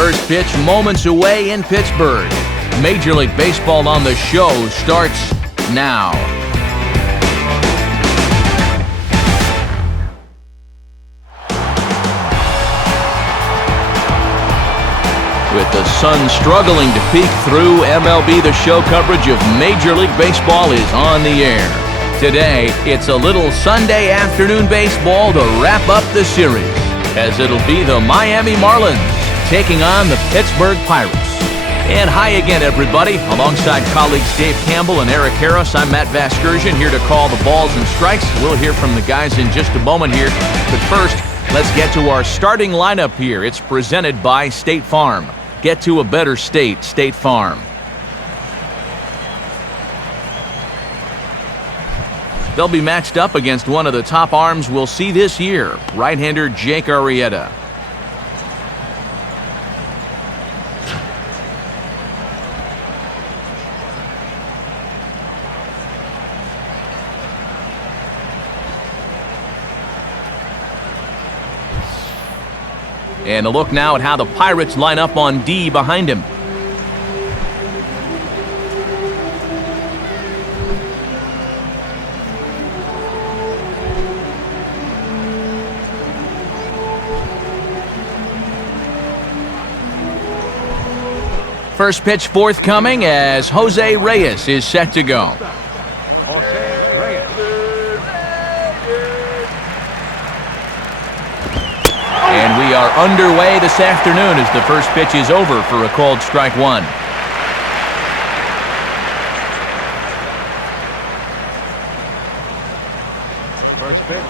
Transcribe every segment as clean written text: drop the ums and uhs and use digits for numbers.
first pitch moments away in Pittsburgh. Major League Baseball on the Show starts now. With the sun struggling to peek through, MLB The Show coverage of Major League Baseball is on the air. Today, it's a little Sunday afternoon baseball to wrap up the series, as it'll be the Miami Marlins taking on the Pittsburgh Pirates. And hi again, everybody. Alongside colleagues Dave Campbell and Eric Harris, I'm Matt Vasgersian, here to call the balls and strikes. We'll hear from the guys in just a moment here. But first, let's get to our starting lineup here. It's presented by State Farm. Get to a better state, State Farm. They'll be matched up against one of the top arms we'll see this year, right-hander Jake Arrieta. And a look now at how the Pirates line up on D behind him. First pitch forthcoming as Jose Reyes is set to go. And we are underway this afternoon as the first pitch is over for a called strike one. First pitch,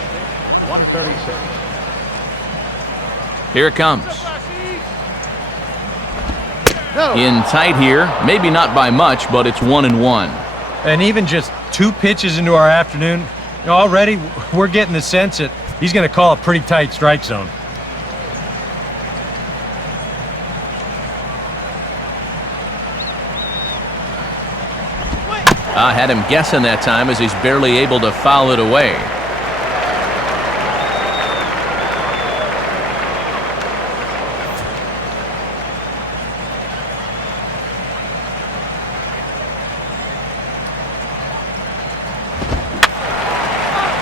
136. Here it comes. In tight here, maybe not by much, but it's 1-1. And even just 2 pitches into our afternoon, already we're getting the sense that he's going to call a pretty tight strike zone. I had him guessing that time as he's barely able to foul it away.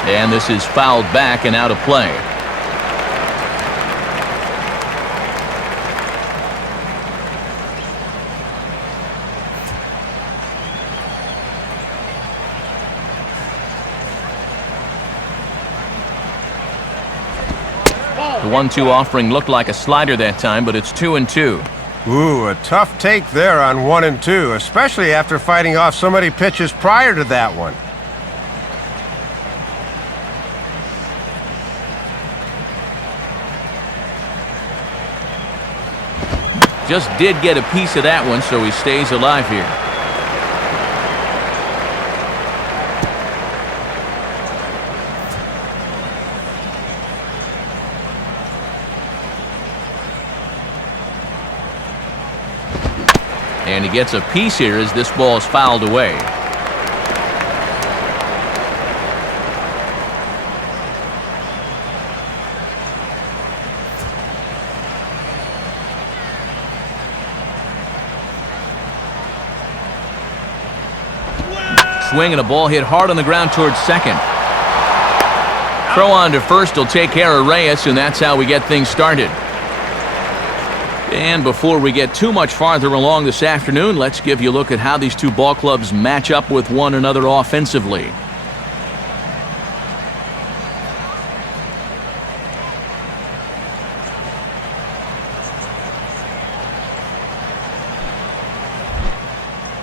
And this is fouled back and out of play. The 1-2 offering looked like a slider that time, but it's 2-2. Ooh, a tough take there on 1-2, especially after fighting off so many pitches prior to that one. Just did get a piece of that one, so he stays alive here. And he gets a piece here as this ball is fouled away. Swing and a ball hit hard on the ground towards second. Throw on to first will take care of Reyes, and that's how we get things started. And before we get too much farther along this afternoon, let's give you a look at how these two ball clubs match up with one another offensively.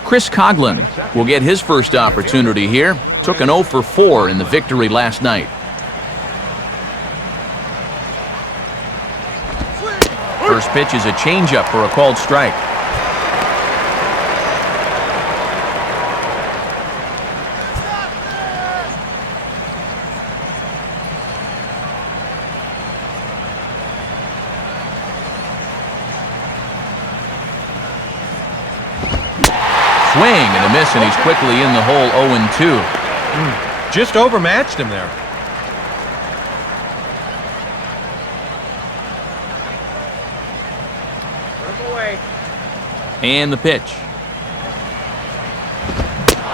Chris Coughlin will get his first opportunity here. Took an 0 for 4 in the victory last night. First pitch is a changeup for a called strike. Swing and a miss, and he's quickly in the hole 0-2. Just overmatched him there. And the pitch.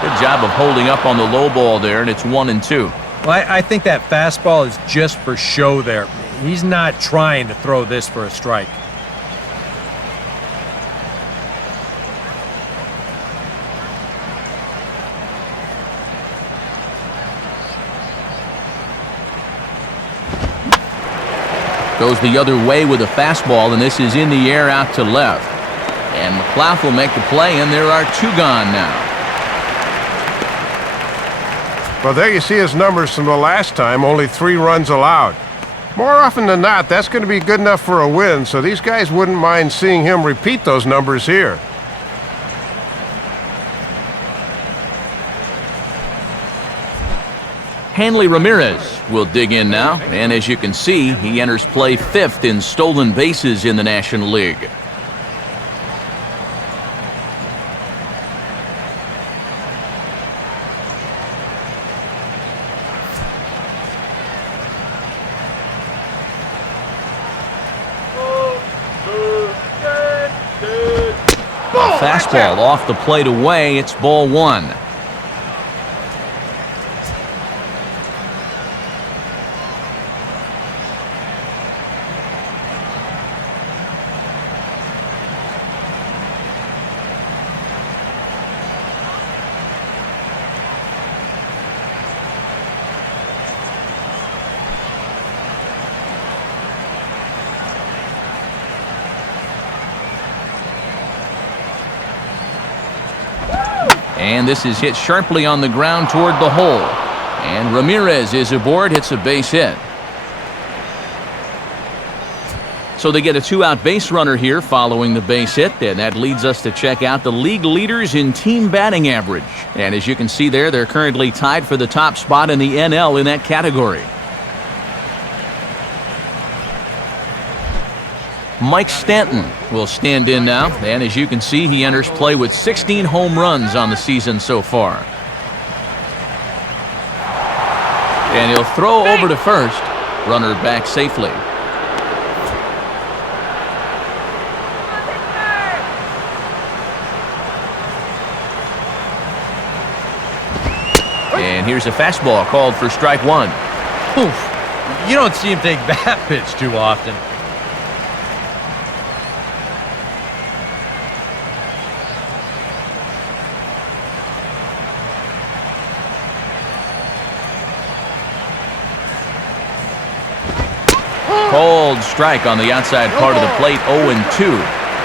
Good job of holding up on the low ball there, and it's 1-2. Well, I think that fastball is just for show there. He's not trying to throw this for a strike. Goes the other way with a fastball, and this is in the air out to left. And McLeod will make the play, and there are 2 gone now. Well, there you see his numbers from the last time, only 3 runs allowed. More often than not, that's going to be good enough for a win, so these guys wouldn't mind seeing him repeat those numbers here. Hanley Ramirez will dig in now, and as you can see, he enters play 5th in stolen bases in the National League. Fastball off the plate away. It's ball 1. And this is hit sharply on the ground toward the hole. And Ramirez is aboard, hits a base hit. So they get a 2-out base runner here following the base hit, and that leads us to check out the league leaders in team batting average. And as you can see there, they're currently tied for the top spot in the NL in that category. Mike Stanton will stand in now, and as you can see, he enters play with 16 home runs on the season so far. And he'll throw over to first, runner back safely. And here's a fastball called for strike 1. Oof. You don't see him take that pitch too often. Cold strike on the outside part of the plate, 0-2.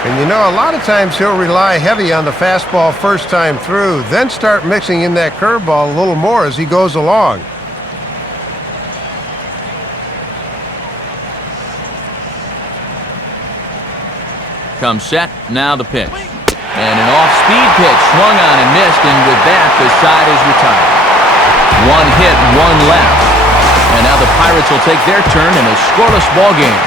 And you know, a lot of times he'll rely heavy on the fastball first time through, then start mixing in that curveball a little more as he goes along. Comes set, now the pitch. And an off-speed pitch swung on and missed, and with that, the side is retired. 1 hit, 1 left. And now the Pirates will take their turn in a scoreless ball game.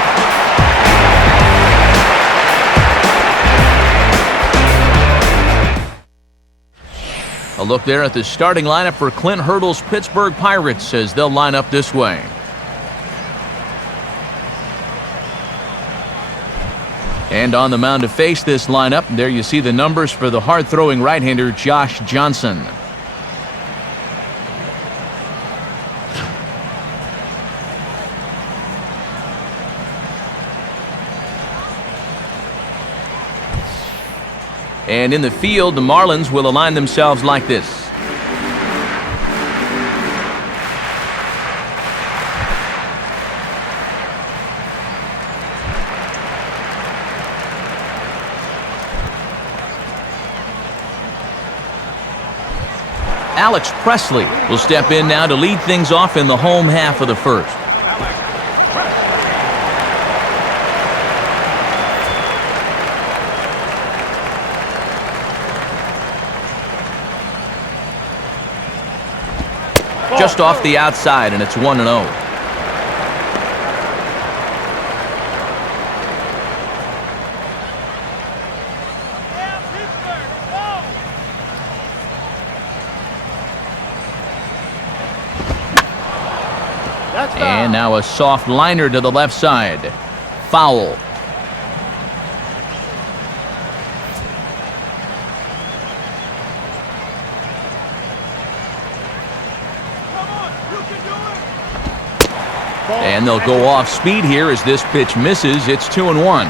A look there at the starting lineup for Clint Hurdle's Pittsburgh Pirates as they'll line up this way. And on the mound to face this lineup, there you see the numbers for the hard-throwing right-hander Josh Johnson. And in the field, the Marlins will align themselves like this. Alex Presley will step in now to lead things off in the home half of the first. Just off the outside, and it's 1-0. And now a soft liner to the left side. Foul. And they'll go off speed here as this pitch misses. It's 2-1.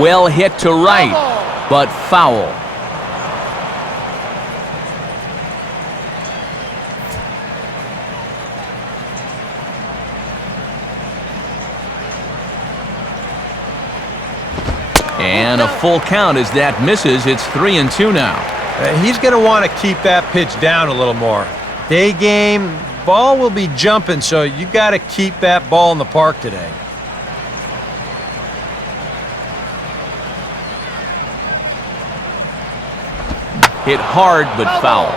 Well hit to right, but foul. And a full count as that misses. It's 3-2 now. He's going to want to keep that pitch down a little more. Day game, ball will be jumping, so you got to keep that ball in the park today. Hit hard, but foul.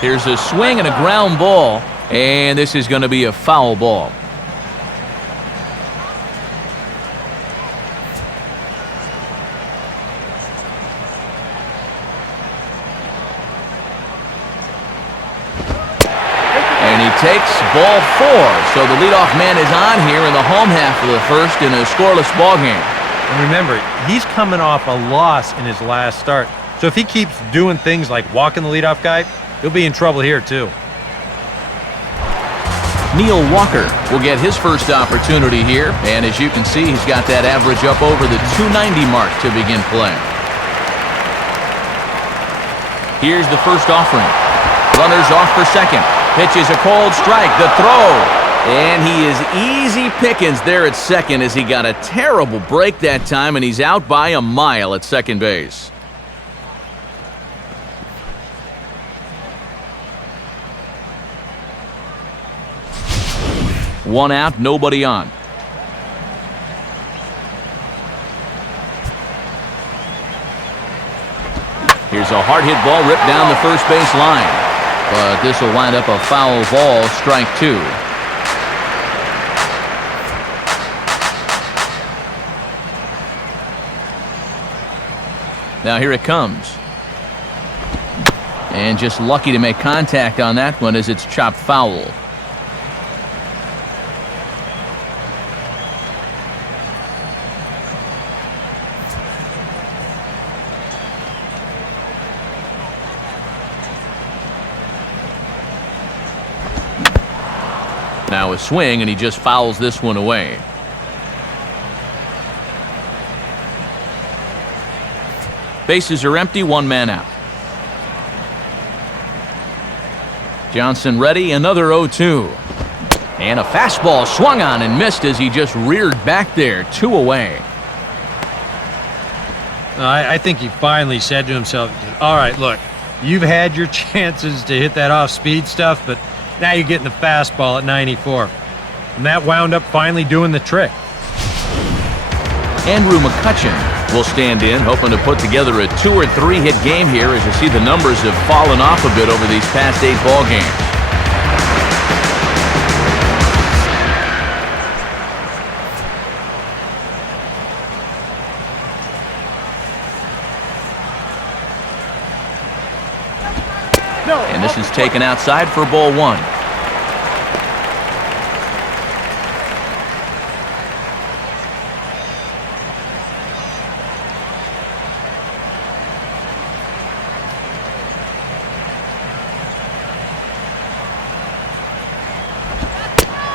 Here's a swing and a ground ball, and this is going to be a foul ball. And he takes ball 4. So the leadoff man is on here in the home half of the first in a scoreless ball game. And remember, he's coming off a loss in his last start. So if he keeps doing things like walking the leadoff guy, he'll be in trouble here too. Neil Walker will get his first opportunity here, and as you can see, he's got that average up over the 290 mark to begin play. Here's the first offering. Runners off for second. Pitches a cold strike. The throw. And he is easy pickings there at second as he got a terrible break that time, and he's out by a mile at second base. One out, nobody on. Here's a hard hit ball ripped down the first base line. But this will wind up a foul ball, strike 2. Now here it comes. And just lucky to make contact on that one as it's chopped foul. Now a swing, and he just fouls this one away. Bases are empty, one man out. Johnson ready, another 0-2. And a fastball swung on and missed as he just reared back there, 2 away. I think he finally said to himself, all right, look, you've had your chances to hit that off-speed stuff, but now you're getting the fastball at 94. And that wound up finally doing the trick. Andrew McCutchen will stand in, hoping to put together a 2 or 3 hit game here as you see the numbers have fallen off a bit over these past 8 ball games. And this is taken outside for ball 1.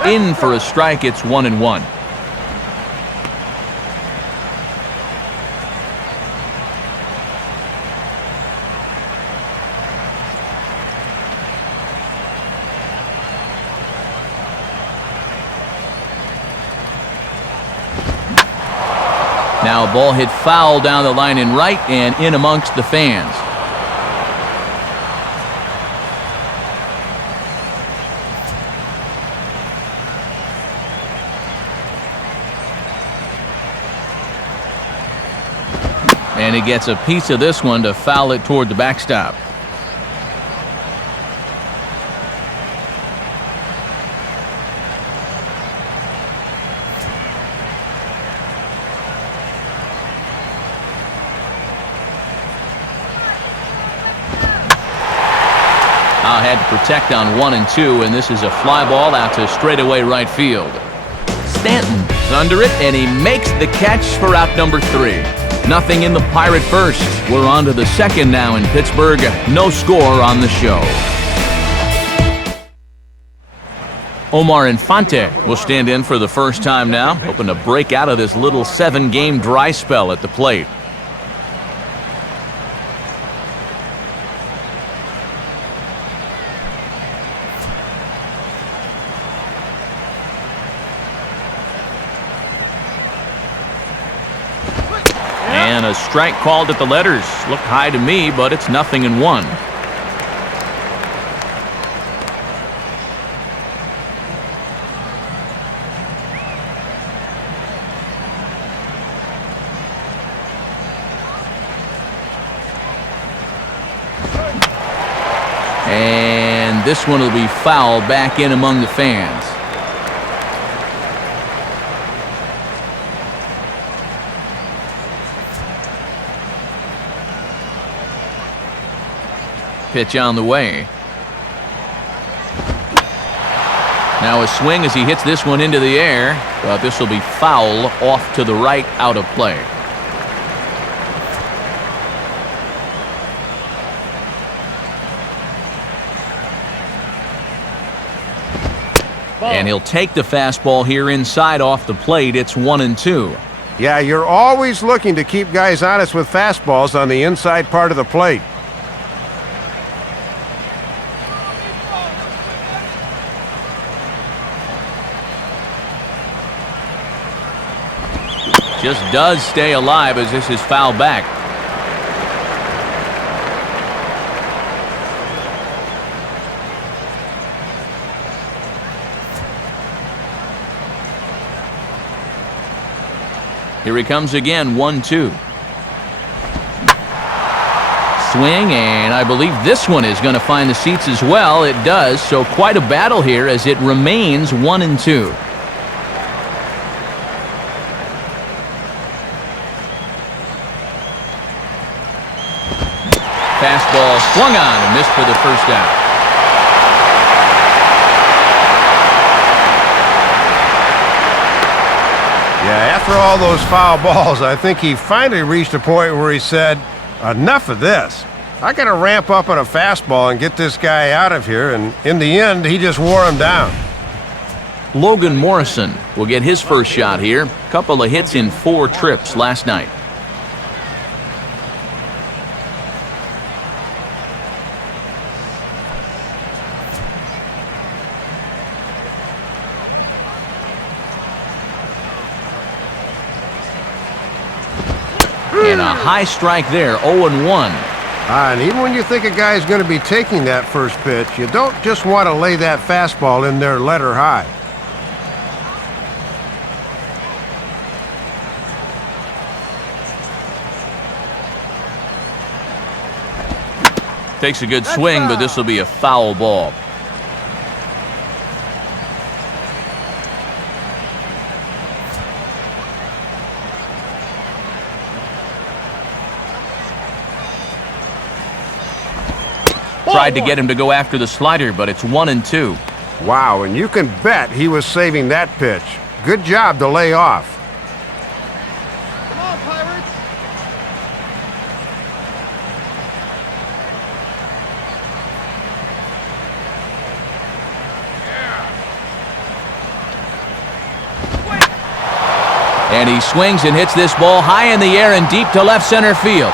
In for a strike, it's 1-1. Now a ball hit foul down the line in right and in amongst the fans. And he gets a piece of this one to foul it toward the backstop. Now had to protect on 1 and 2, and this is a fly ball out to straightaway right field. Stanton's under it, and he makes the catch for out number 3. Nothing in the Pirate first. We're on to the second now in Pittsburgh. No score on the show. Omar Infante will stand in for the first time now, hoping to break out of this little 7-game dry spell at the plate. And a strike called at the letters. Looked high to me, but it's 0-1. And this one will be fouled back in among the fans. Pitch on the way. Now a swing as he hits this one into the air, but this will be foul off to the right, out of play. And he'll take the fastball here inside off the plate. It's 1 and 2. Yeah, you're always looking to keep guys honest with fastballs on the inside part of the plate. Just does stay alive as this is fouled back. Here he comes again, 1-2. Swing, and I believe this one is going to find the seats as well. It does, so quite a battle here as it remains 1 and 2. Fastball swung on and missed for the first out. Yeah, after all those foul balls, I think he finally reached a point where he said, enough of this. I got to ramp up on a fastball and get this guy out of here, and in the end, he just wore him down. Logan Morrison will get his first shot here. Couple of hits in 4 trips last night. And a high strike there, 0-1. And even when you think a guy's going to be taking that first pitch, you don't just want to lay that fastball in there letter high. Takes a good swing, but this will be a foul ball. Tried to get him to go after the slider, but it's 1 and 2. Wow, and you can bet he was saving that pitch. Good job to lay off. Come on, Pirates! And he swings and hits this ball high in the air and deep to left center field.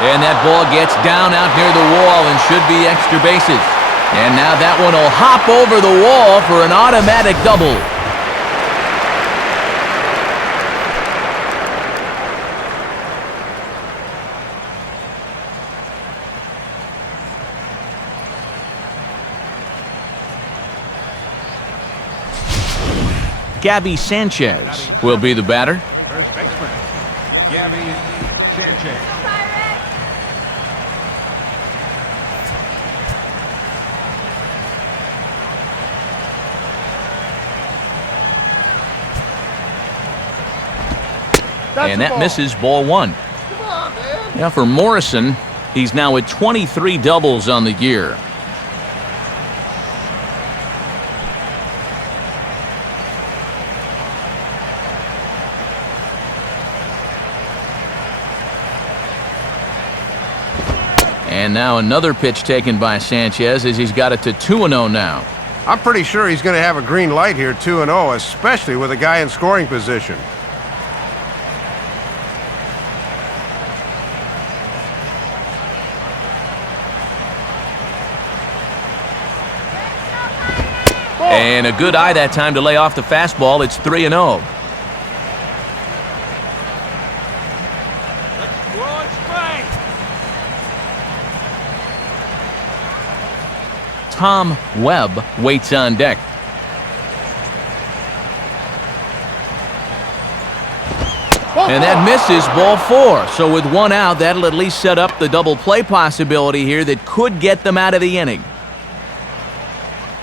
And that ball gets down out near the wall and should be extra bases. And now that one will hop over the wall for an automatic double. Gabby Sanchez will be the batter. First baseman, Gabby Sanchez. And that misses, ball 1. Come on, man. Now for Morrison, he's now at 23 doubles on the year. And now another pitch taken by Sanchez as he's got it to 2-0 now. I'm pretty sure he's going to have a green light here, 2-0, especially with a guy in scoring position. And a good eye that time to lay off the fastball. It's 3-0. Tom Webb waits on deck. And that misses, ball 4. So with one out, that'll at least set up the double play possibility here that could get them out of the inning.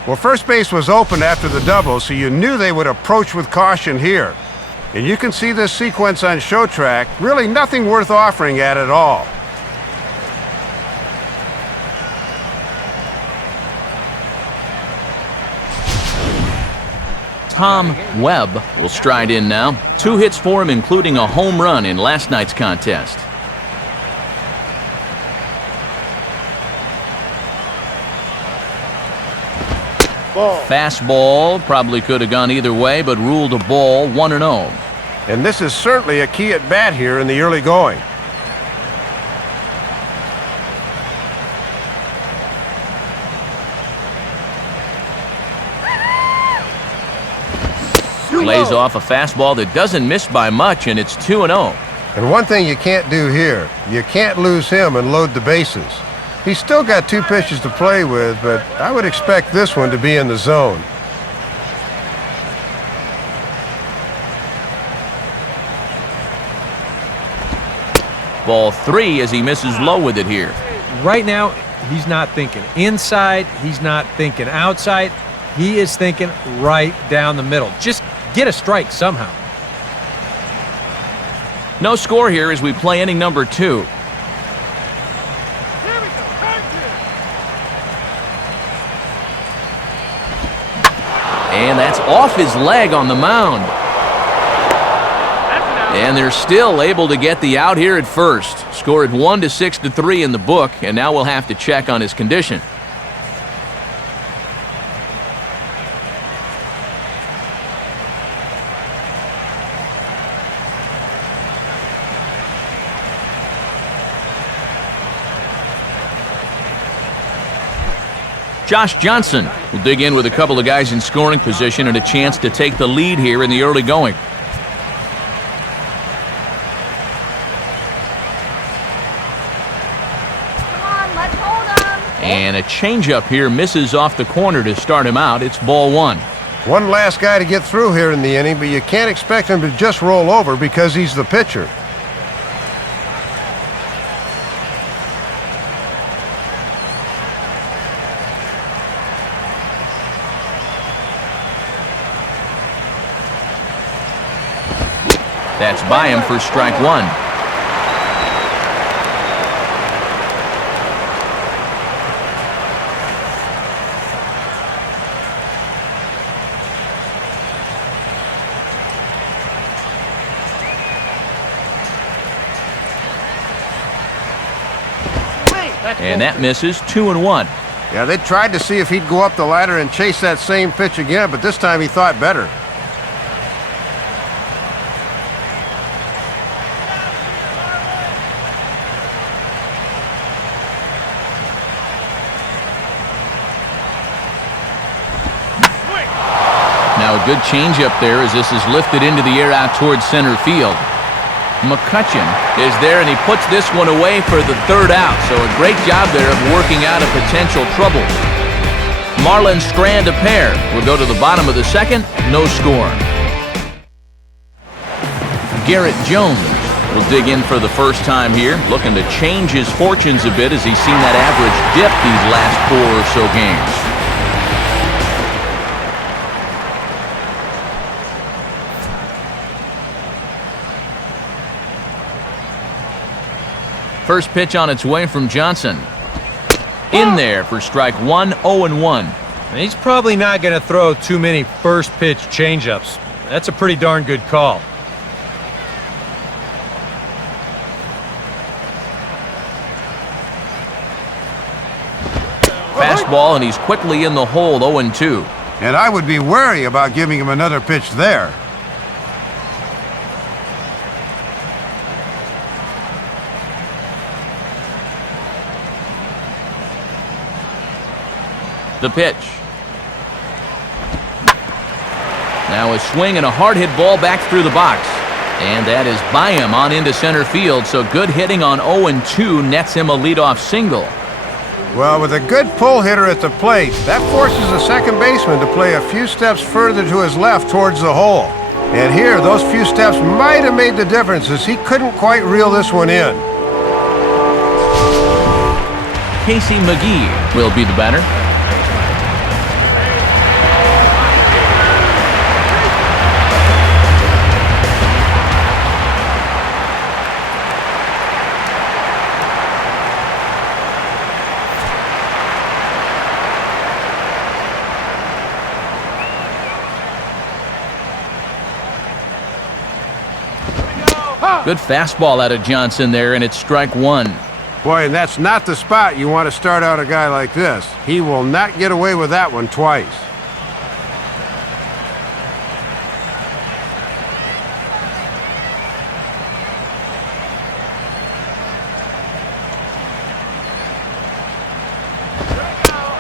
Well, first base was open after the double, so you knew they would approach with caution here. And you can see this sequence on show track. Really nothing worth offering at all. Tom Webb will stride in now. 2 hits for him, including a home run in last night's contest. Fastball probably could have gone either way, but ruled a ball, 1-0. And this is certainly a key at bat here in the early going. Lays off a fastball that doesn't miss by much, and it's 2-0. And one thing you can't do here, you can't lose him and load the bases. He's still got 2 pitches to play with, but I would expect this one to be in the zone. Ball 3 as he misses low with it here. Right now, he's not thinking inside. He's not thinking outside. He is thinking right down the middle. Just get a strike somehow. No score here as we play inning number 2. And that's off his leg on the mound. And they're still able to get the out here at first. Scored 1-6-3 in the book, and now we'll have to check on his condition. Josh Johnson will dig in with a couple of guys in scoring position and a chance to take the lead here in the early going. Come on, let's hold him. And a changeup here misses off the corner to start him out. It's ball 1. One last guy to get through here in the inning, but you can't expect him to just roll over because he's the pitcher. That's by him for strike 1. And that misses, 2-1. Yeah, they tried to see if he'd go up the ladder and chase that same pitch again, but this time he thought better. Now a good changeup there as this is lifted into the air out towards center field. McCutcheon is there, and he puts this one away for the 3rd out. So a great job there of working out a potential trouble. Marlins strand a pair. We'll go to the bottom of the 2nd. No score. Garrett Jones will dig in for the first time here, looking to change his fortunes a bit as he's seen that average dip these last 4 or so games. First pitch on its way from Johnson. In there for strike 1, 0-1. And he's probably not going to throw too many first pitch changeups. That's a pretty darn good call. fastball, and he's quickly in the hole, 0-2. And I would be wary about giving him another pitch there. The pitch. Now a swing and a hard hit ball back through the box. And that is by him on into center field, so good hitting on 0-2 nets him a leadoff single. Well, with a good pull hitter at the plate, that forces the second baseman to play a few steps further to his left towards the hole. And here, those few steps might have made the difference as he couldn't quite reel this one in. Casey McGee will be the batter. Good fastball out of Johnson there, and it's strike one. Boy, and that's not the spot you want to start out a guy like this. He will not get away with that one twice.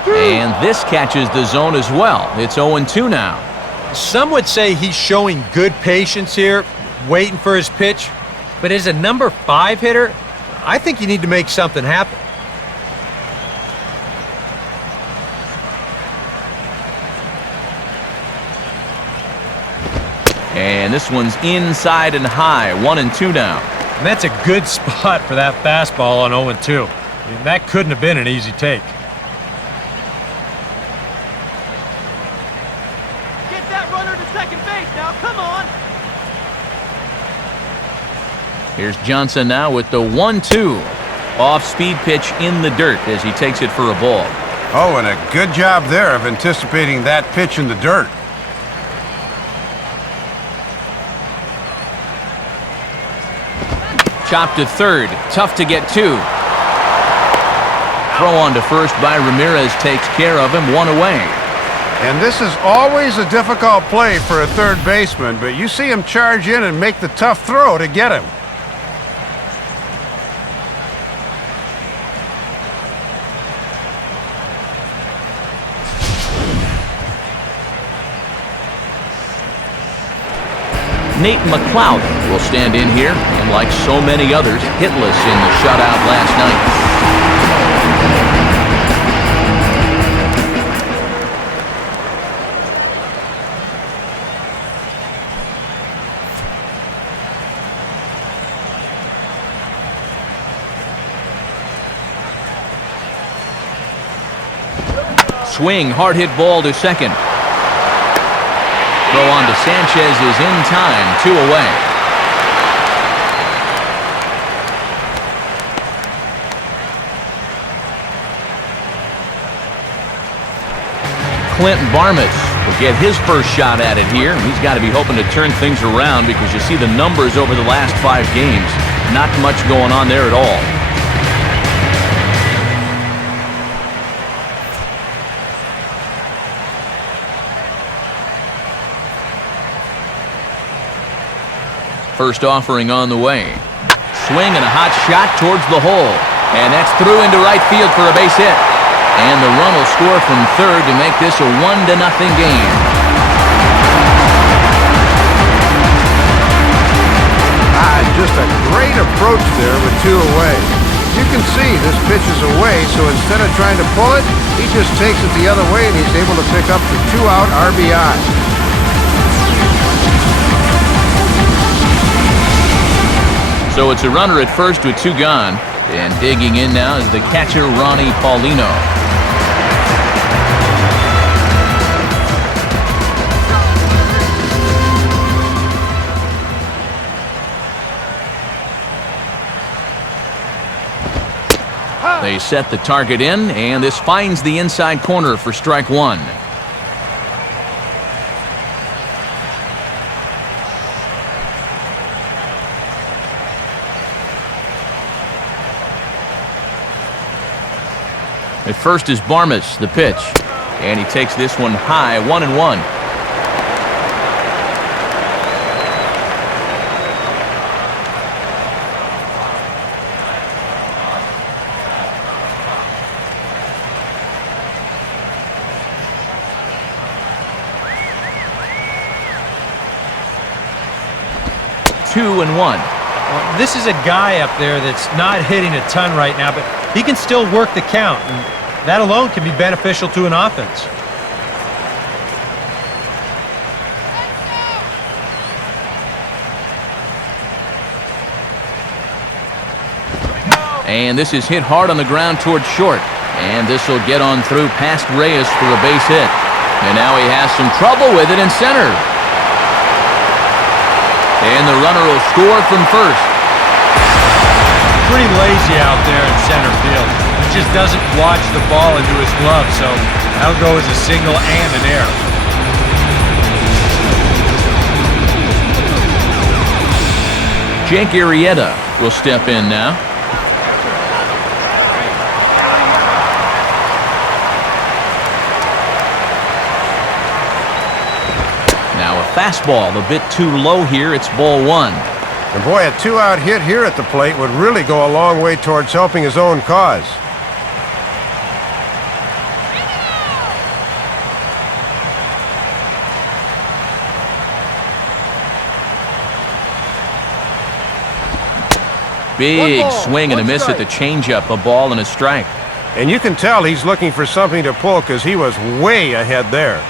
And this catches the zone as well. It's 0-2 now. Some would say he's showing good patience here, waiting for his pitch. But as a number 5 hitter, I think you need to make something happen. And this one's inside and high, 1-2 now. And that's a good spot for that fastball on 0-2. I mean, that couldn't have been an easy take. Get that runner to second base now. Come on. Here's Johnson now with the 1-2. Off-speed pitch in the dirt as he takes it for a ball. Oh, and a good job there of anticipating that pitch in the dirt. Chopped to third. Tough to get to. Throw on to first by Ramirez takes care of him. One away. And this is always a difficult play for a third baseman, but you see him charge in and make the tough throw to get him. Nate McLeod will stand in here, and like so many others, hitless in the shutout last night. Swing, hard hit ball to second. Throw on to Sanchez is in time, 2 away. Clint Barmas will get his first shot at it here. He's got to be hoping to turn things around because you see the numbers over the last 5 games. Not much going on there at all. First offering on the way. Swing and a hot shot towards the hole. And that's through into right field for a base hit. And the run will score from third to make this a 1-0 game. Just a great approach there with 2 away. You can see this pitch is away, so instead of trying to pull it, he just takes it the other way and he's able to pick up the 2-out RBI. So it's a runner at first with 2 gone. And digging in now is the catcher, Ronnie Paulino. They set the target in, and this finds the inside corner for strike one. At first is Barmas, the pitch. And he takes this one high, 1-1. Two and one. Well, this is a guy up there that's not hitting a ton right now, but he can still work the count, and that alone can be beneficial to an offense. And this is hit hard on the ground towards short. And this will get on through past Reyes for a base hit. And now he has some trouble with it in center. And the runner will score from first. Pretty lazy out there in center field. He just doesn't watch the ball into his glove, so that'll go as a single and an error. Jake Arrieta will step in now. Now a fastball a bit too low here. It's ball one. And boy, a two-out hit here at the plate would really go a long way towards helping his own cause. Big swing and a miss at the changeup. A ball and a strike. And you can tell he's looking for something to pull because he was way ahead there.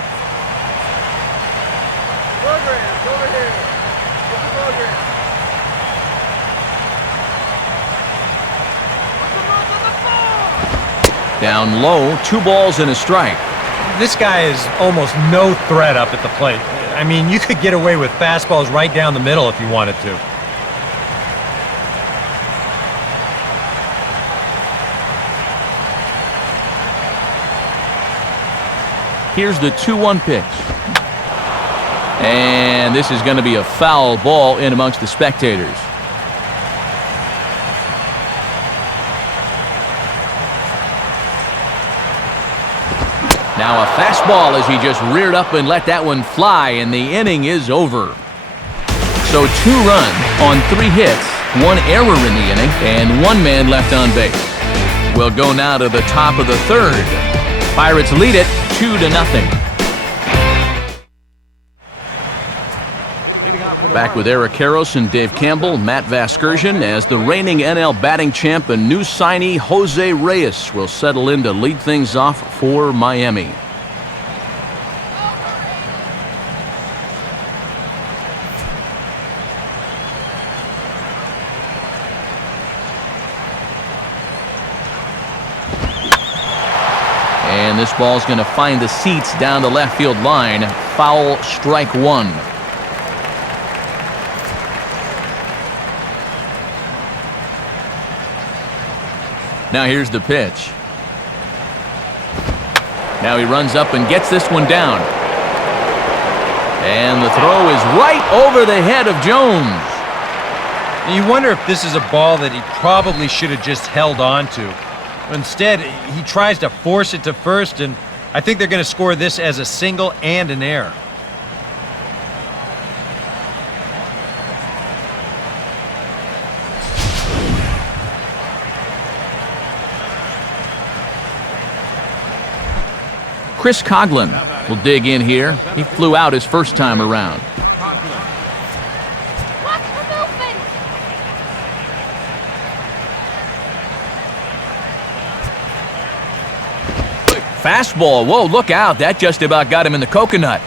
Down low, 2 balls and a strike. This guy is almost no threat up at the plate. I mean, you could get away with fastballs right down the middle if you wanted to. Here's the 2-1 pitch. And this is going to be a foul ball in amongst the spectators. Now a fastball as he just reared up and let that one fly, and the inning is over. So 2 runs on 3 hits, 1 error in the inning, and 1 man left on base. We'll go now to the top of the 3rd. Pirates lead it 2-0. Back with Eric Karros and Dave Campbell, Matt Vasgersian, as the reigning NL batting champ and new signee Jose Reyes will settle in to lead things off for Miami. And this ball's going to find the seats down the left field line. Foul, strike 1. Now here's the pitch. Now he runs up and gets this one down. And the throw is right over the head of Jones. You wonder if this is a ball that he probably should have just held on to. Instead, he tries to force it to first, and I think they're going to score this as a single and an error. Chris Coughlin will dig in here. He flew out his first time around. Watch the movement. Fastball. Whoa, look out. That just about got him in the coconut.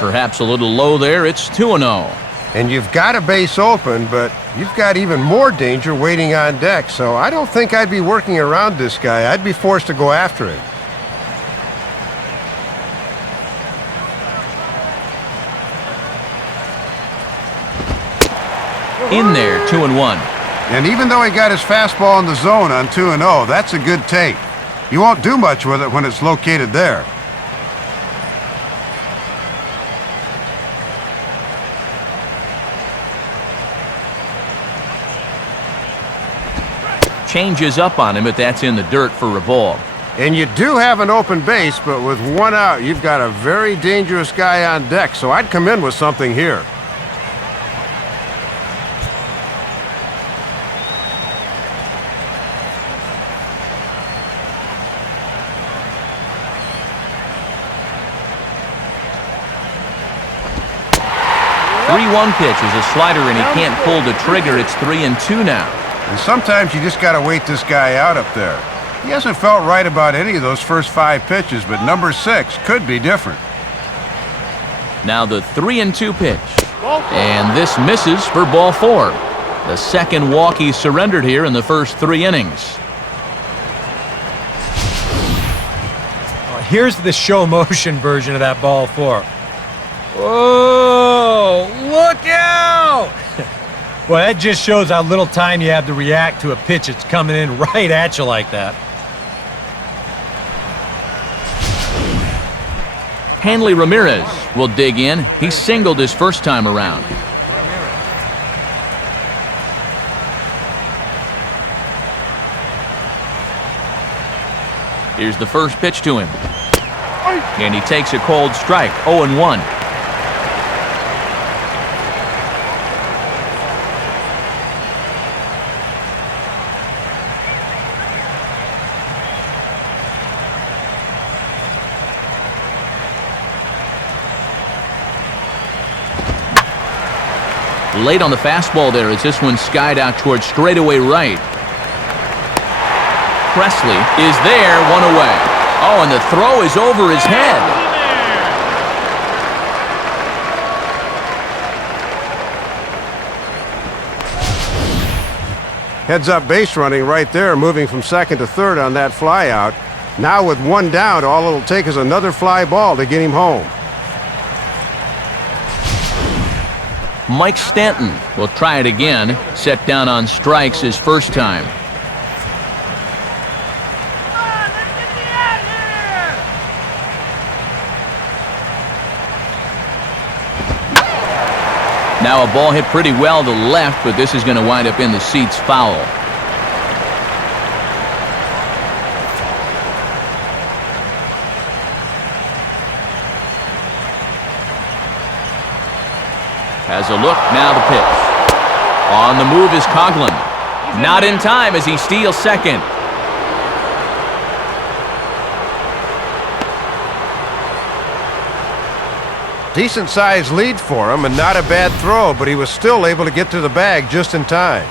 Perhaps a little low there. It's 2-0. And you've got a base open, but you've got even more danger waiting on deck, so I don't think I'd be working around this guy. I'd be forced to go after him. In there, 2-1. And even though he got his fastball in the zone on 2-0, that's a good take. You won't do much with it when it's located there. Changes up on him, but that's in the dirt for a ball. And you do have an open base, but with one out, you've got a very dangerous guy on deck, so I'd come in with something here. Three-one pitch is a slider, and he can't pull the trigger. It's 3-2 now. And sometimes you just got to wait this guy out up there. He hasn't felt right about any of those first 5 pitches, but number 6 could be different. Now the 3-2 pitch. And this misses for ball 4. The second walk he surrendered here in the first 3 innings. Here's the show motion version of that ball 4. Whoa, look out! Well, that just shows how little time you have to react to a pitch that's coming in right at you like that. Hanley Ramirez will dig in. He singled his first time around. Here's the first pitch to him. And he takes a cold strike, 0-1. Late on the fastball there as this one skied out towards straightaway right. Presley is there, 1 away. Oh, and the throw is over his head. Heads up base running right there, moving from second to third on that fly out. Now with 1 down, all it'll take is another fly ball to get him home. Mike Stanton will try it again. Set down on strikes his first time. Come on, let's get me out of here! Now a ball hit pretty well to left, but this is going to wind up in the seats foul. Has a look, now the pitch. On the move is Coughlin. Not in time as he steals second. Decent sized lead for him and not a bad throw, but he was still able to get to the bag just in time.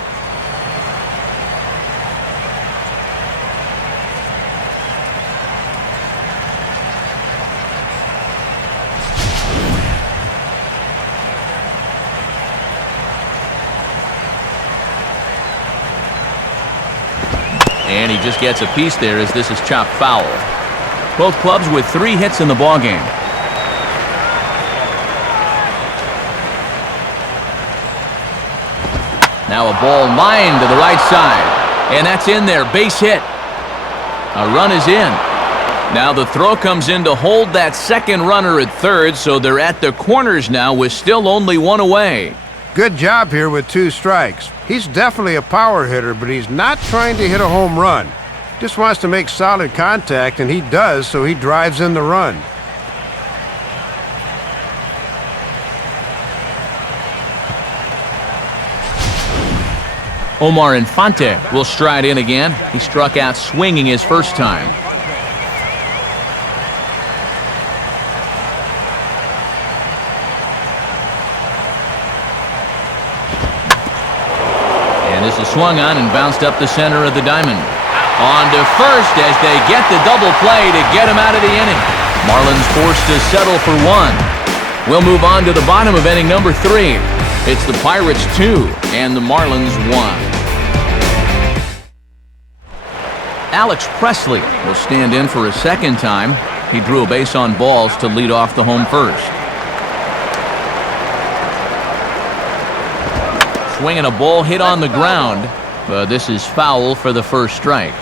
And he just gets a piece there as this is chopped foul. Both clubs with 3 hits in the ballgame. Now a ball lined to the right side. And that's in there, base hit. A run is in. Now the throw comes in to hold that second runner at third, so they're at the corners now with still only 1 away. Good job here with 2 strikes. He's definitely a power hitter, but he's not trying to hit a home run. Just wants to make solid contact, and he does, so he drives in the run. Omar Infante will stride in again. He struck out swinging his first time. And this is swung on and bounced up the center of the diamond. On to first as they get the double play to get him out of the inning. Marlins forced to settle for 1. We'll move on to the bottom of inning number 3. It's the Pirates 2 and the Marlins 1. Alex Presley will stand in for a second time. He drew a base on balls to lead off the home first. swinging a ball hit on the ground, but this is foul for the first strike.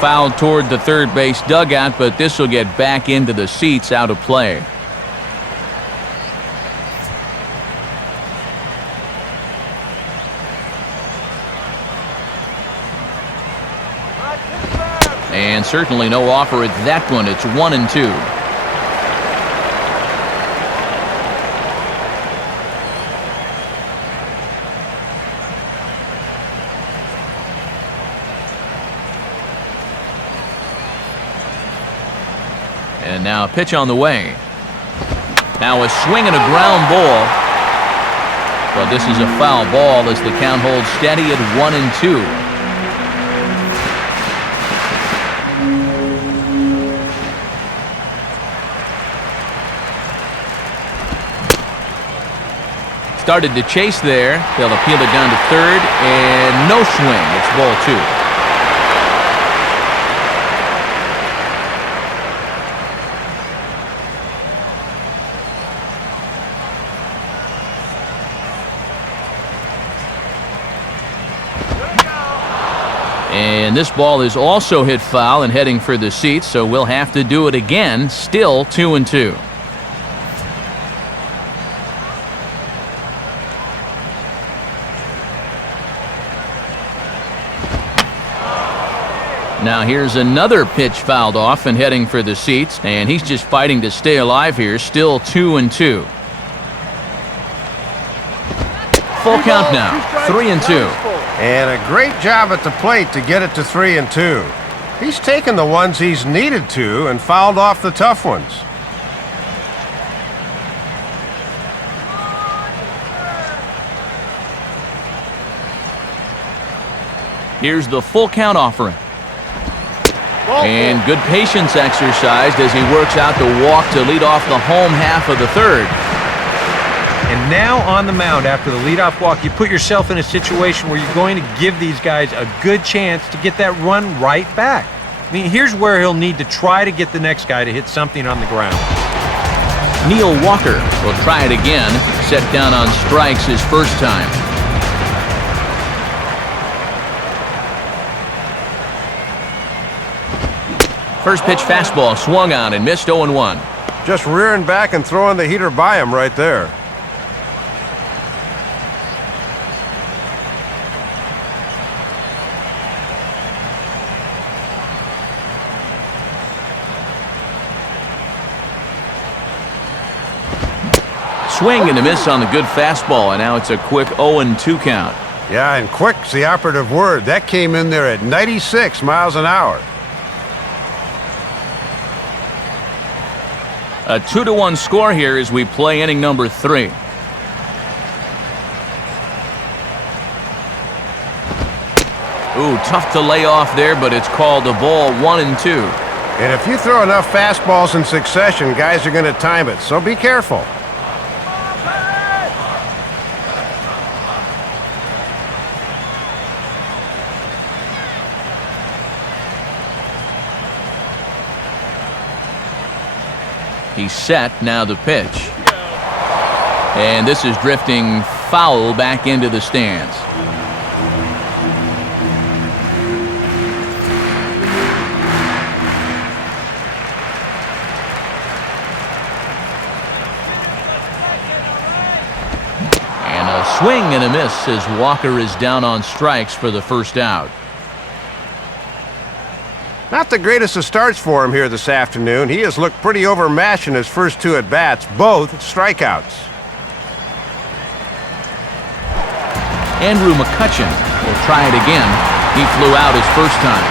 Fouled toward the third base dugout, but this will get back into the seats, out of play. And certainly no offer at that one. It's 1-2. And now a pitch on the way. Now a swing and a ground ball. But this is a foul ball as the count holds steady at 1-2. Started to chase there. They'll appeal it down to third, and no swing. It's ball 2. And this ball is also hit foul and heading for the seats, so we'll have to do it again. Still 2-2. Now here's another pitch fouled off and heading for the seats, and he's just fighting to stay alive here. Still 2-2. Full count now, 3-2. And a great job at the plate to get it to 3-2. He's taken the ones he's needed to and fouled off the tough ones. Here's the full count offering. And good patience exercised as he works out the walk to lead off the home half of the third. And now on the mound after the leadoff walk, you put yourself in a situation where you're going to give these guys a good chance to get that run right back. I mean, here's where he'll need to try to get the next guy to hit something on the ground. Neil Walker will try it again, set down on strikes his first time. First pitch fastball swung on and missed 0-1. Just rearing back and throwing the heater by him right there. Swing and a miss on the good fastball, and now it's a quick 0-2 count. Yeah, and quick's the operative word. That came in there at 96 miles an hour. A 2-1 score here as we play inning number 3. Ooh, tough to lay off there, but it's called a ball, 1-2. And if you throw enough fastballs in succession, guys are going to time it, so be careful. He's set, now the pitch. And this is drifting foul back into the stands. And a swing and a miss as Walker is down on strikes for the first out. Not the greatest of starts for him here this afternoon. He has looked pretty overmatched in his first 2 at-bats, both strikeouts. Andrew McCutchen will try it again. He flew out his first time.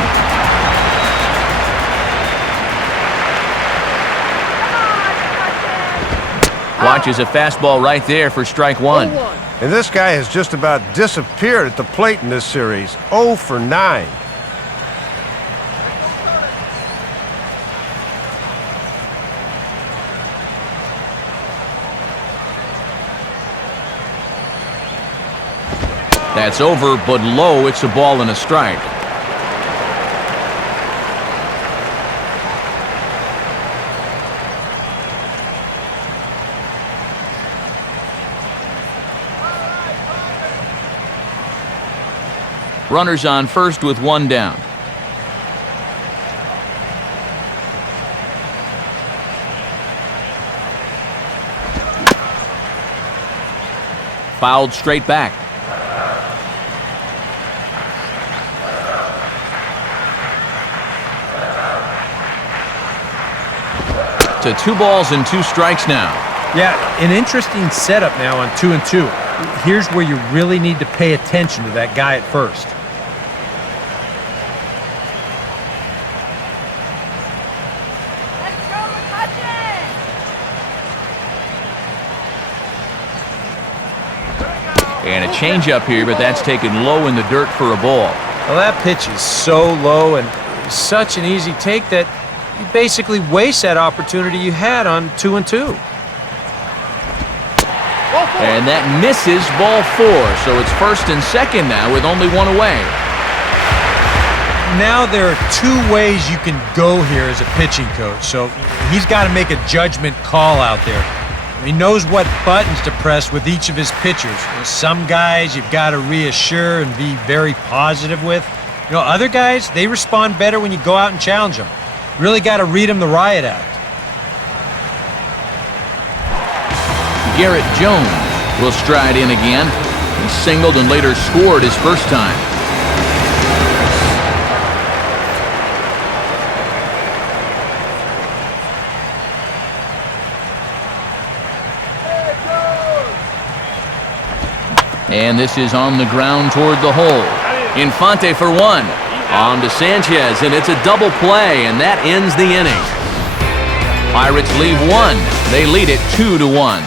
Watches a fastball right there for strike 1. And this guy has just about disappeared at the plate in this series. 0 for 9. That's over, but low. It's a ball and a strike. Runners on first with one down. Fouled straight back. To 2 balls and 2 strikes now. Yeah, an interesting setup now on 2-2. Here's where you really need to pay attention to that guy at first. Let's go, McCutcheon! And a changeup here, but that's taken low in the dirt for a ball. Well, that pitch is so low and such an easy take that you basically waste that opportunity you had on 2-2. And that misses, ball 4. So it's first and second now with only 1 away. Now there are 2 ways you can go here as a pitching coach. So he's got to make a judgment call out there. He knows what buttons to press with each of his pitchers. Some guys you've got to reassure and be very positive with. Other guys, they respond better when you go out and challenge them. Really got to read them the riot act. Garrett Jones will stride in again. He singled and later scored his first time. And this is on the ground toward the hole. Infante for 1. On to Sanchez, and it's a double play, and that ends the inning. Pirates leave 1. They lead it 2-1.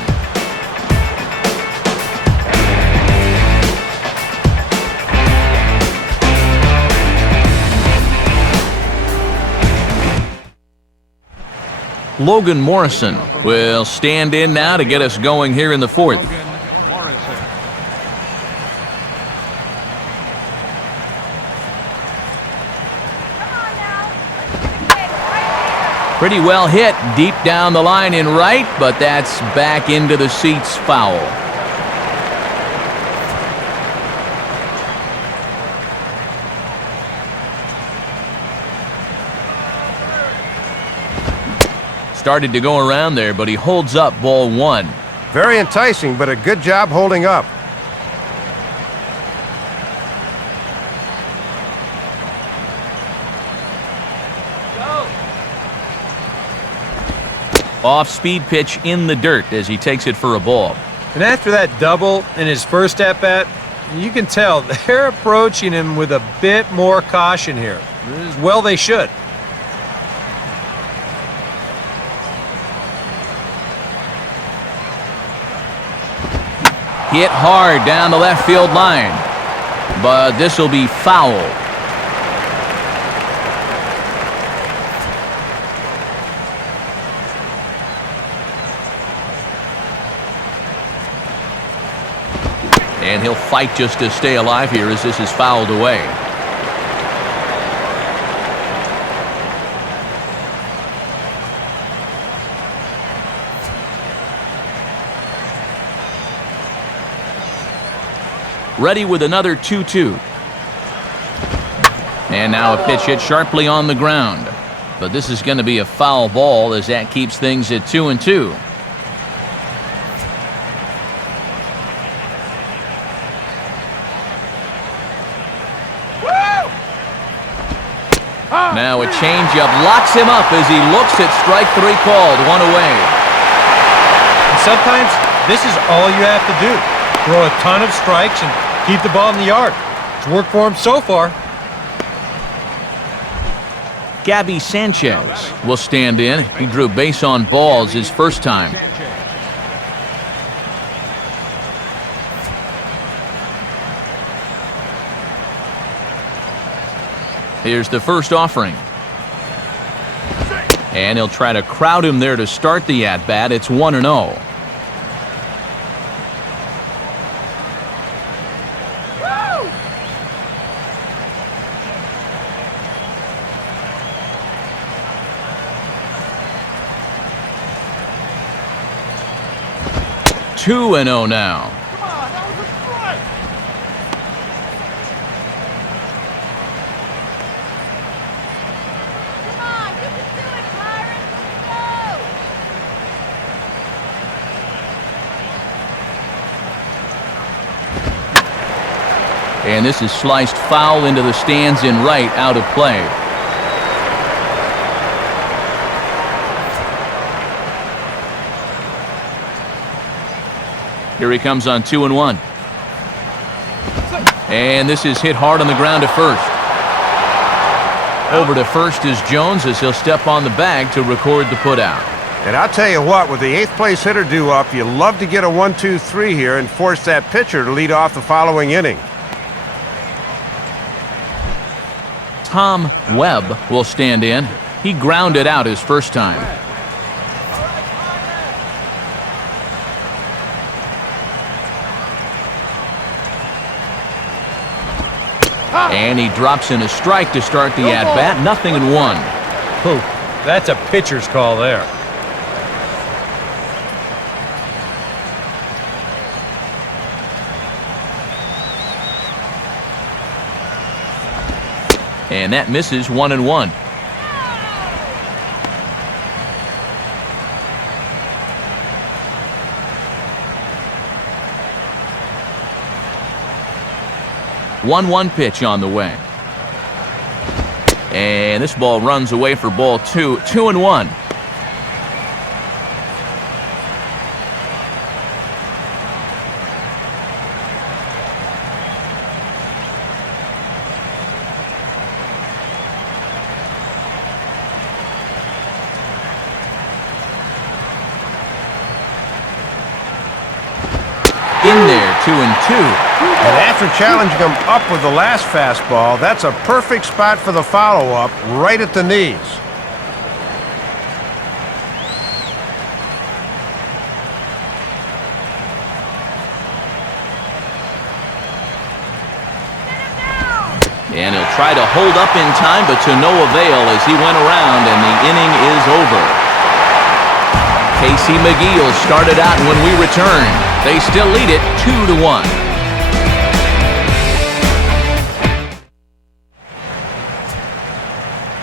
Logan Morrison will stand in now to get us going here in the 4th. Pretty well hit deep down the line in right, but that's back into the seats foul. Started to go around there, but he holds up ball 1. Very enticing, but a good job holding up. Off-speed pitch in the dirt as he takes it for a ball. And after that double in his first at-bat, you can tell they're approaching him with a bit more caution here. As well they should. Hit hard down the left field line, but this will be foul. And he'll fight just to stay alive here as this is fouled away. Ready with another 2-2. And now a pitch hit sharply on the ground. But this is going to be a foul ball as that keeps things at 2-2. Now a changeup locks him up as he looks at strike 3 called, 1 away. And sometimes this is all you have to do. Throw a ton of strikes and keep the ball in the yard. It's worked for him so far. Gabby Sanchez will stand in. He drew base on balls his first time. Here's the first offering. And he'll try to crowd him there to start the at-bat. It's 1-0. Two and 0 now. Come on, that was a strike. And this is sliced foul into the stands in right, out of play. Here he comes on 2-1. And this is hit hard on the ground to first. Over to first is Jones as he'll step on the bag to record the putout. And I'll tell you what, with the 8th place hitter due up, you love to get a 1-2-3 here and force that pitcher to lead off the following inning. Tom Webb will stand in. He grounded out his first time. And he drops in a strike to start the at-bat. 0-1. Oh, that's a pitcher's call there. And that misses. 1-1. One pitch on the way. And this ball runs away for ball 2. 2-1. In there, 2-2. And after challenging him up with the last fastball, that's a perfect spot for the follow-up, right at the knees. And he'll try to hold up in time, but to no avail as he went around and the inning is over. Casey McGee will start it out when we return. They still lead it 2-1.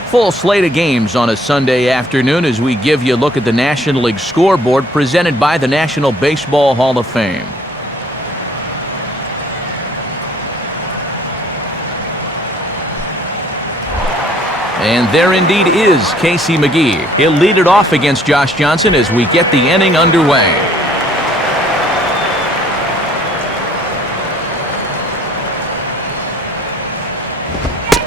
Full slate of games on a Sunday afternoon as we give you a look at the National League scoreboard presented by the National Baseball Hall of Fame. And there indeed is Casey McGee. He'll lead it off against Josh Johnson as we get the inning underway.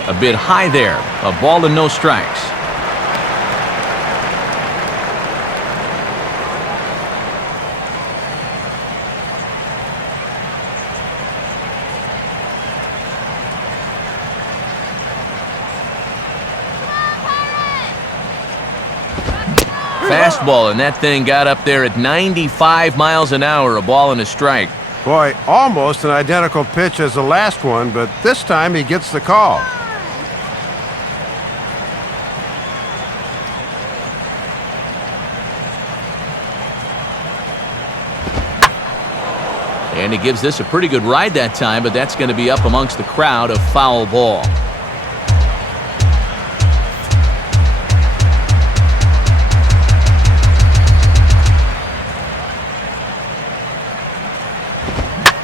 A bit high there. A ball and no strikes. Fastball, and that thing got up there at 95 miles an hour. A ball and a strike. Boy, almost an identical pitch as the last one, but this time he gets the call. And he gives this a pretty good ride that time, but that's going to be up amongst the crowd. A foul ball.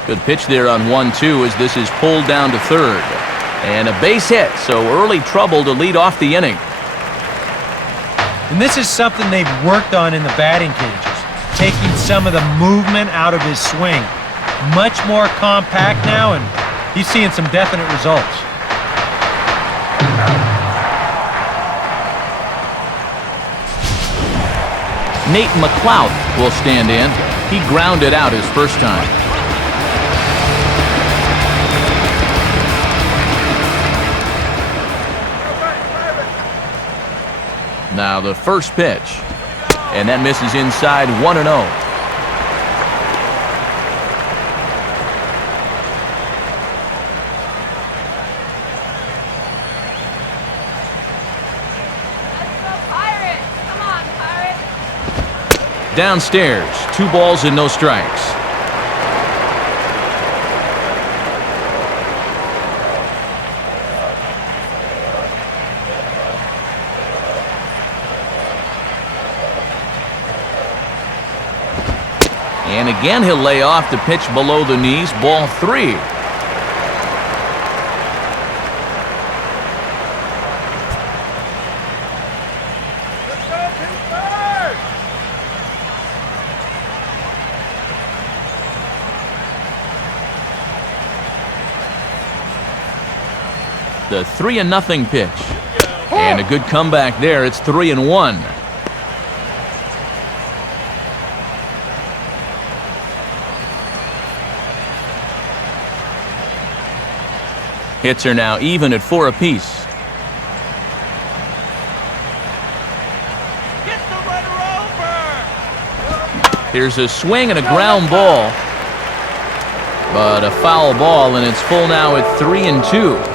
Good pitch there on 1-2 as this is pulled down to third. And a base hit, so early trouble to lead off the inning. And this is something they've worked on in the batting cages, taking some of the movement out of his swing. Much more compact now, and he's seeing some definite results. Nate McLeod will stand in. He grounded out his first time. Now the first pitch, and that misses inside. 1-0. Downstairs, 2 balls and no strikes. And again, he'll lay off the pitch below the knees. Ball 3. the 3-0 pitch. And a good comeback there. It's 3-1. Hits are now even at 4 apiece. Get the runner over! Here's a swing and a ground ball. But a foul ball, and it's full now at 3-2.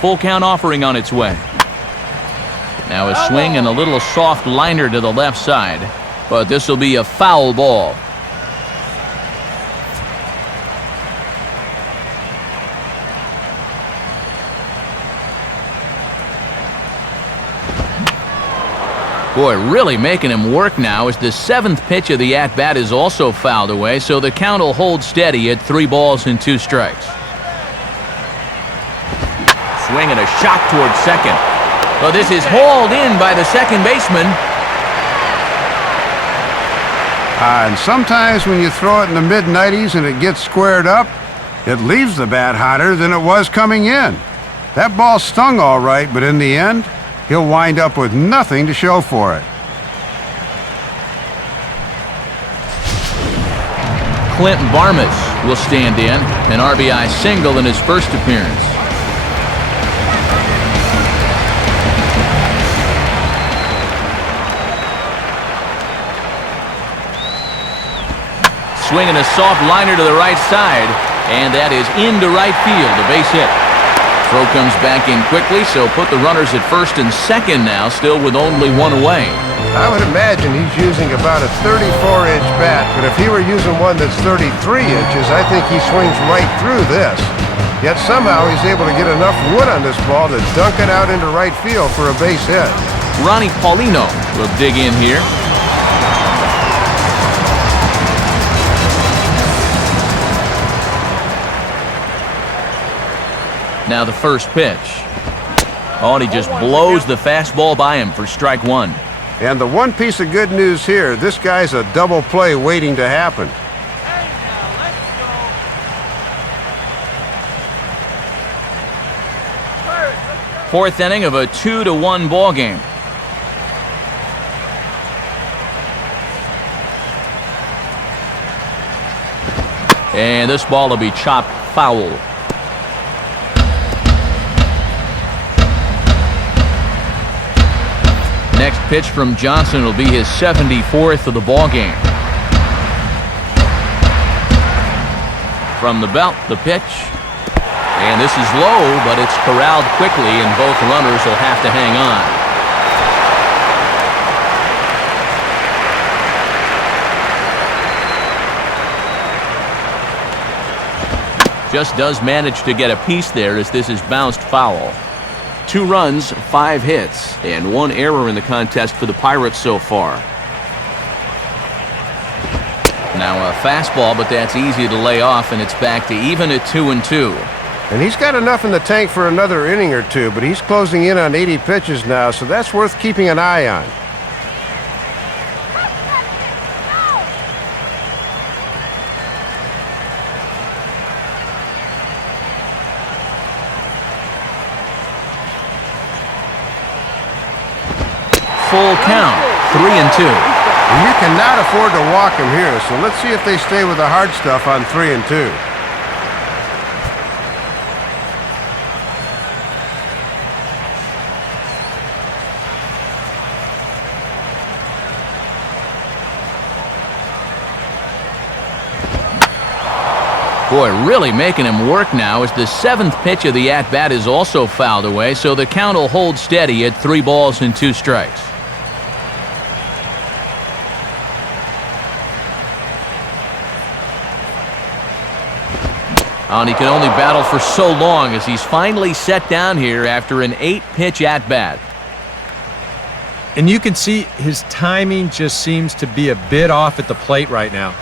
Full count offering on its way. Now a swing and a little soft liner to the left side. But this will be a foul ball. Boy, really making him work now as the 7th pitch of the at-bat is also fouled away, so the count will hold steady at 3 balls and 2 strikes. Swing and a shot towards second. Well, this is hauled in by the second baseman. And sometimes when you throw it in the mid-90s and it gets squared up, it leaves the bat hotter than it was coming in. That ball stung all right, but in the end, he'll wind up with nothing to show for it. Clint Barmas will stand in, an RBI single in his first appearance. Swinging a soft liner to the right side, and that is into right field, a base hit. Throw comes back in quickly, so put the runners at first and second now, still with only 1 away. I would imagine he's using about a 34-inch bat, but if he were using one that's 33 inches, I think he swings right through this. Yet somehow he's able to get enough wood on this ball to dunk it out into right field for a base hit. Ronnie Paulino will dig in here. Now the first pitch. Oh, and he just blows the fastball by him for strike 1. And the one piece of good news here, this guy's a double play waiting to happen. Hey, now, let's go. 4th inning of a 2-1 ball game. And this ball will be chopped foul. Next pitch from Johnson will be his 74th of the ball game. From the belt, the pitch. And this is low, but it's corralled quickly, and both runners will have to hang on. Just does manage to get a piece there as this is bounced foul. 2 runs, 5 hits, and 1 error in the contest for the Pirates so far. Now a fastball, but that's easy to lay off, and it's back to even at 2-2. And he's got enough in the tank for another inning or 2, but he's closing in on 80 pitches now, so that's worth keeping an eye on. Full count, 3-2. And you cannot afford to walk him here, so let's see if they stay with the hard stuff on 3-2. Boy, really making him work now as the 7th pitch of the at-bat is also fouled away, so the count will hold steady at 3 balls and 2 strikes. And he can only battle for so long as he's finally set down here after an 8-pitch at-bat. And you can see his timing just seems to be a bit off at the plate right now.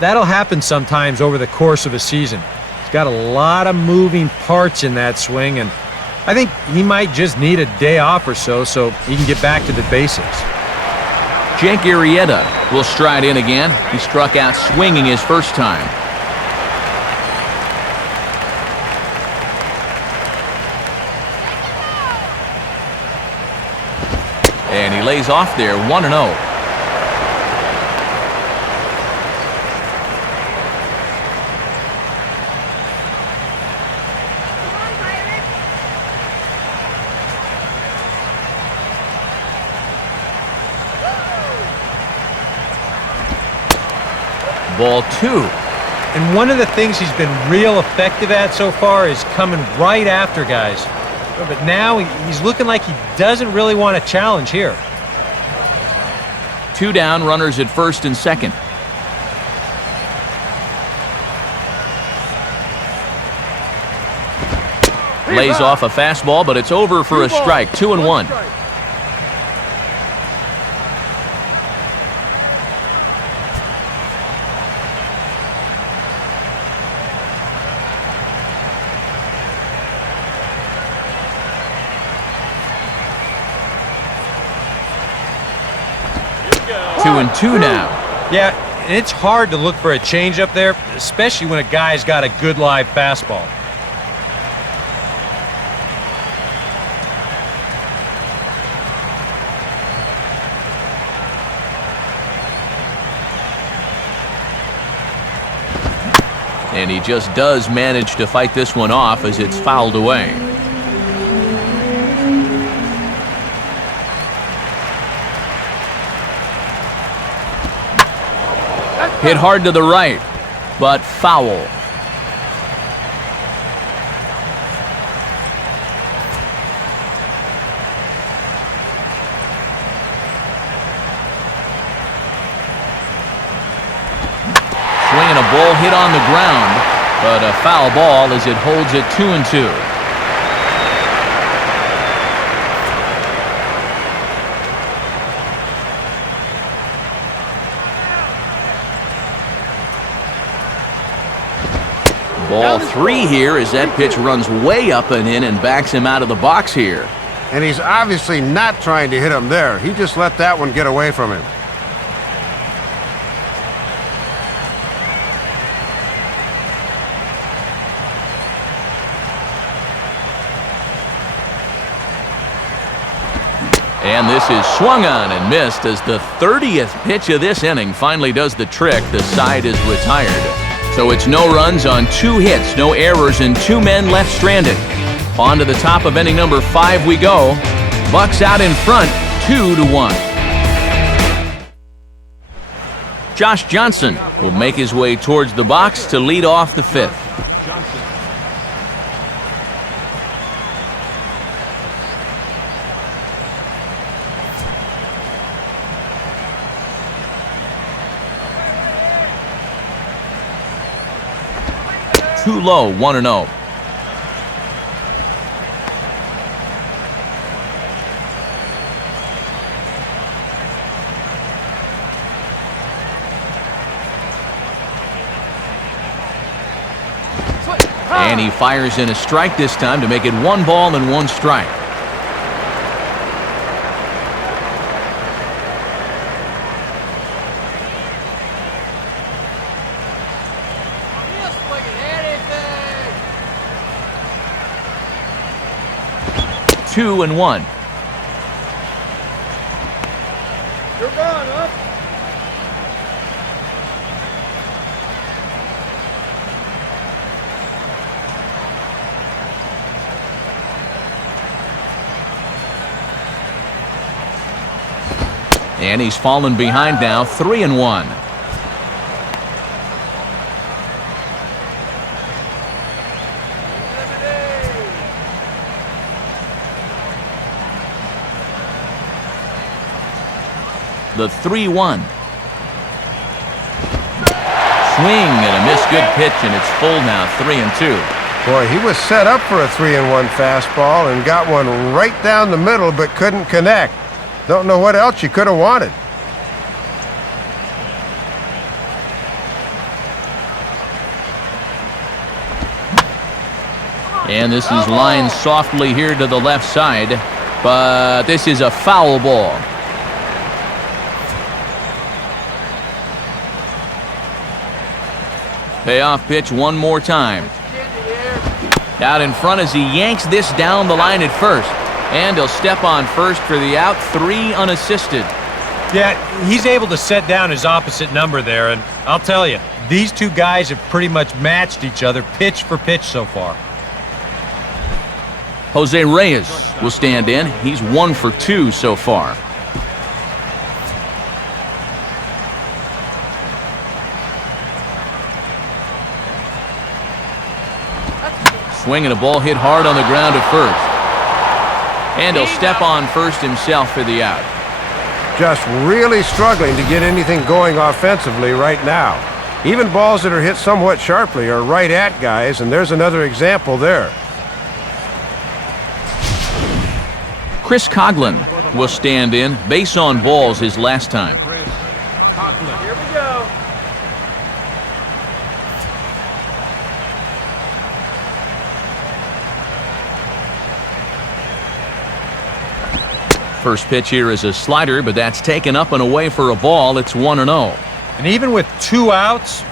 That'll happen sometimes over the course of a season. He's got a lot of moving parts in that swing, and I think he might just need a day off or so he can get back to the basics. Jake Arrieta will stride in again. He struck out swinging his first time. And he lays off there, 1-0. Ball 2. And one of the things he's been real effective at so far is coming right after guys. But now he's looking like he doesn't really want to challenge here. 2 down, runners at first and second. Lays off a fastball, but it's over for a strike. 2-1. Two and two now. Yeah, and it's hard to look for a changeup there, especially when a guy's got a good live fastball. And he just does manage to fight this one off as it's fouled away. Hit hard to the right, but foul. Swinging a ball hit on the ground, but a foul ball as it holds it 2-2. Ball 3 here as that pitch runs way up and in and backs him out of the box here. And he's obviously not trying to hit him there. He just let that one get away from him. And this is swung on and missed as the 30th pitch of this inning finally does the trick. The side is retired. So it's no runs on 2 hits, no errors, and 2 men left stranded. On to the top of inning number 5 we go. Bucks out in front, 2-1. Josh Johnson will make his way towards the box to lead off the 5th. Too low, 1-0. And he fires in a strike this time to make it 1 ball and 1 strike. Two and 1. You're gone, up. And he's fallen behind now, 3-1. The 3-1. Swing and a missed good pitch, and it's full now, 3-2. Boy, he was set up for a 3-1 fastball and got one right down the middle but couldn't connect. Don't know what else you could have wanted. And this is lined softly here to the left side, but this is a foul ball. Payoff pitch one more time. Out in front as he yanks this down the line at first. And he'll step on first for the out, 3 unassisted. Yeah, he's able to set down his opposite number there, and I'll tell you, these two guys have pretty much matched each other pitch for pitch so far. Jose Reyes will stand in. He's 1 for 2 so far. Swinging a ball hit hard on the ground at first. And he'll step on first himself for the out. Just really struggling to get anything going offensively right now. Even balls that are hit somewhat sharply are right at guys, and there's another example there. Chris Coughlin will stand in. Base on balls his last time. Here we go. First pitch here is a slider, but that's taken up and away for a ball. It's 1-0. And even with 2 outs,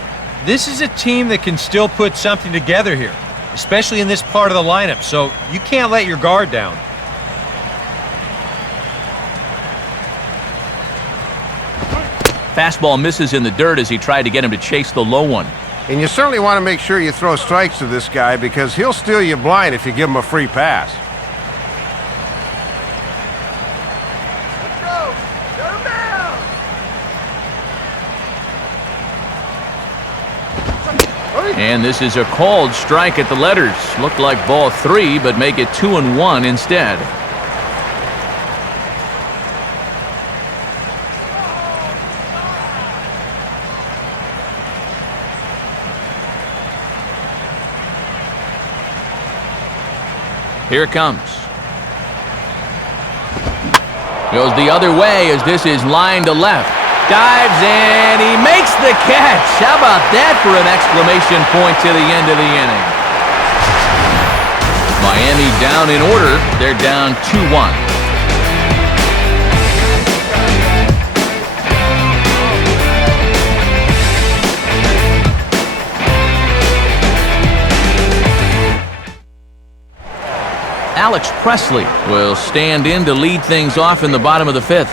this is a team that can still put something together here, especially in this part of the lineup, so you can't let your guard down. Fastball misses in the dirt as he tried to get him to chase the low one. And you certainly want to make sure you throw strikes to this guy because he'll steal you blind if you give him a free pass. Let's go. Get him down. And this is a called strike at the letters. Looked like ball 3, but make it 2-1 instead. Here it comes. Goes the other way as this is line to left. Dives and he makes the catch. How about that for an exclamation point to the end of the inning? Miami down in order. They're down 2-1. Alex Presley will stand in to lead things off in the bottom of the 5th.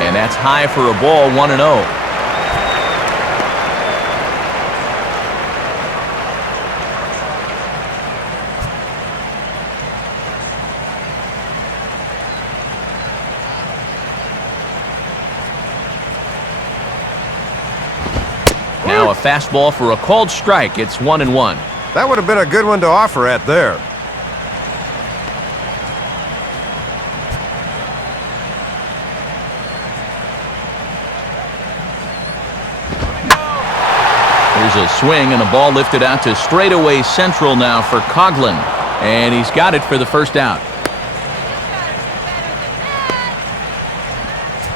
And that's high for a ball, 1-0. Now a fastball for a called strike. It's 1-1. That would have been a good one to offer at there. Here's a swing and a ball lifted out to straightaway central now for Coughlin. And he's got it for the first out.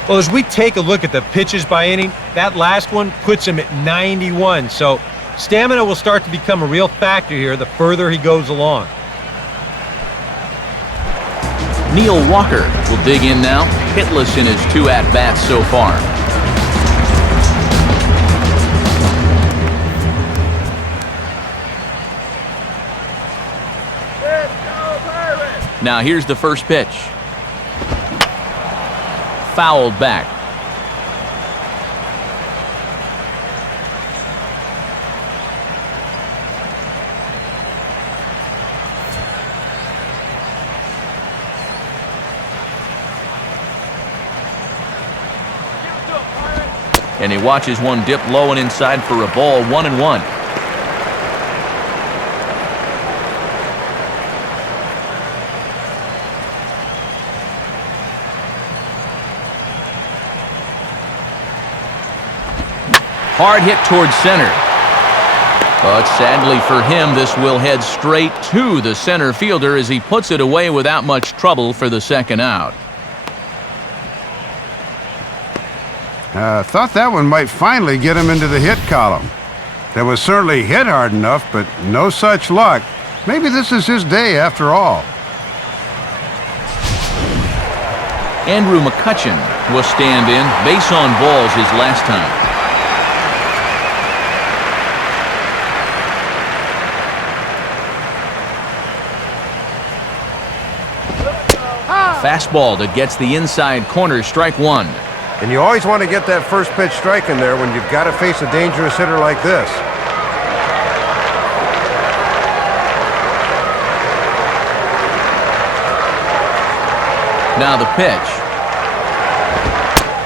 Well, as we take a look at the pitches by inning, that last one puts him at 91. So stamina will start to become a real factor here the further he goes along. Neil Walker will dig in now, hitless in his 2 at-bats so far. Let's go, Pirates. Now here's the first pitch. Fouled back. And he watches one dip low and inside for a ball, 1-1. Hard hit towards center. But sadly for him, this will head straight to the center fielder as he puts it away without much trouble for the second out. Thought that one might finally get him into the hit column. That was certainly hit hard enough, but no such luck. Maybe this is his day after all. Andrew McCutchen will stand in. Base on balls his last time. Fastball that gets the inside corner, strike one. And you always want to get that first pitch strike in there when you've got to face a dangerous hitter like this. Now the pitch.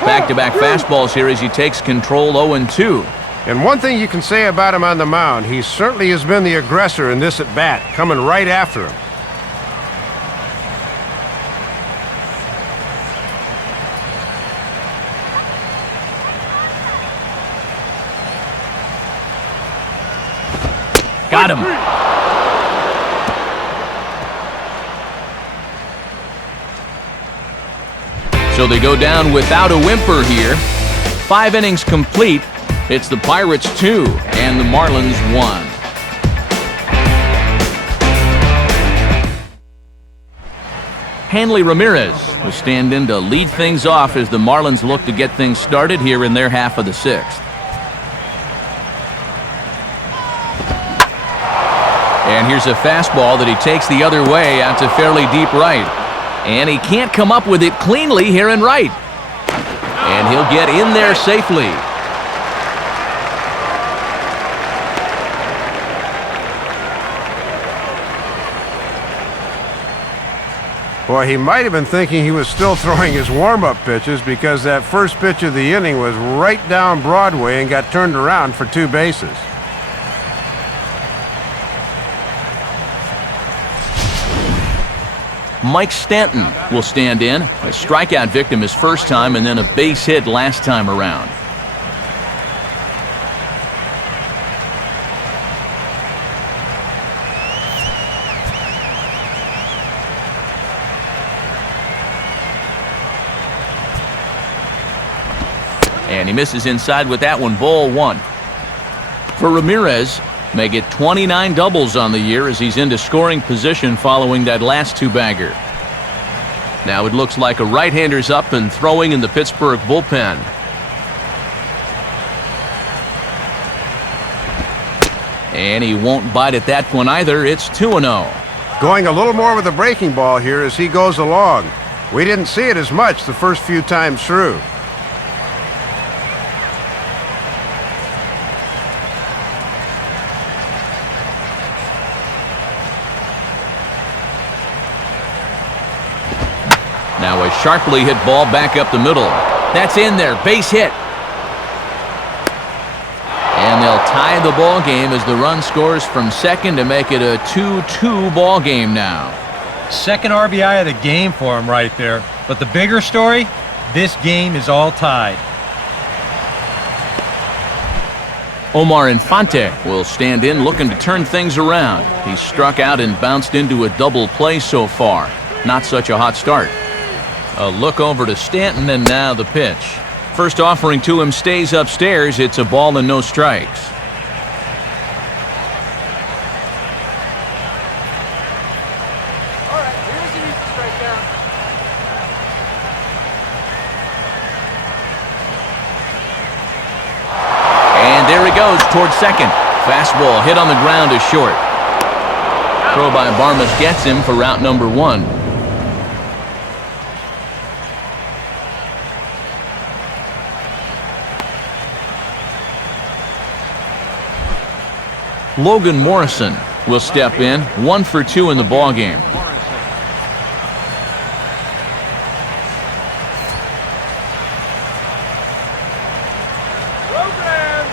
Back-to-back fastballs here as he takes control 0-2. And one thing you can say about him on the mound, he certainly has been the aggressor in this at-bat, coming right after him. Got him. So they go down without a whimper here. 5 innings complete. It's the Pirates 2 and the Marlins 1. Hanley Ramirez will stand in to lead things off as the Marlins look to get things started here in their half of the 6th. And here's a fastball that he takes the other way out to fairly deep right. And he can't come up with it cleanly here in right. And he'll get in there safely. Boy, he might have been thinking he was still throwing his warm-up pitches because that first pitch of the inning was right down Broadway and got turned around for 2 bases. Mike Stanton will stand in. A strikeout victim his first time and then a base hit last time around. And he misses inside with that one, ball 1. For Ramirez, make it 29 doubles on the year as he's into scoring position following that last 2-bagger. Now it looks like a right-hander's up and throwing in the Pittsburgh bullpen. And he won't bite at that one either. It's 2-0. Going a little more with the breaking ball here as he goes along. We didn't see it as much the first few times through. Now a sharply hit ball back up the middle. That's in there, base hit. And they'll tie the ball game as the run scores from second to make it a 2-2 ball game now. Second RBI of the game for him right there. But the bigger story, this game is all tied. Omar Infante will stand in looking to turn things around. He's struck out and bounced into a double play so far. Not such a hot start. A look over to Stanton, and now the pitch. First offering to him stays upstairs. It's a ball and no strikes. All right, he doesn't need to strike out. And there he goes towards second. Fastball hit on the ground is short. Throw by Barmas gets him for route number 1. Logan Morrison will step in, 1 for 2 in the ballgame. Program.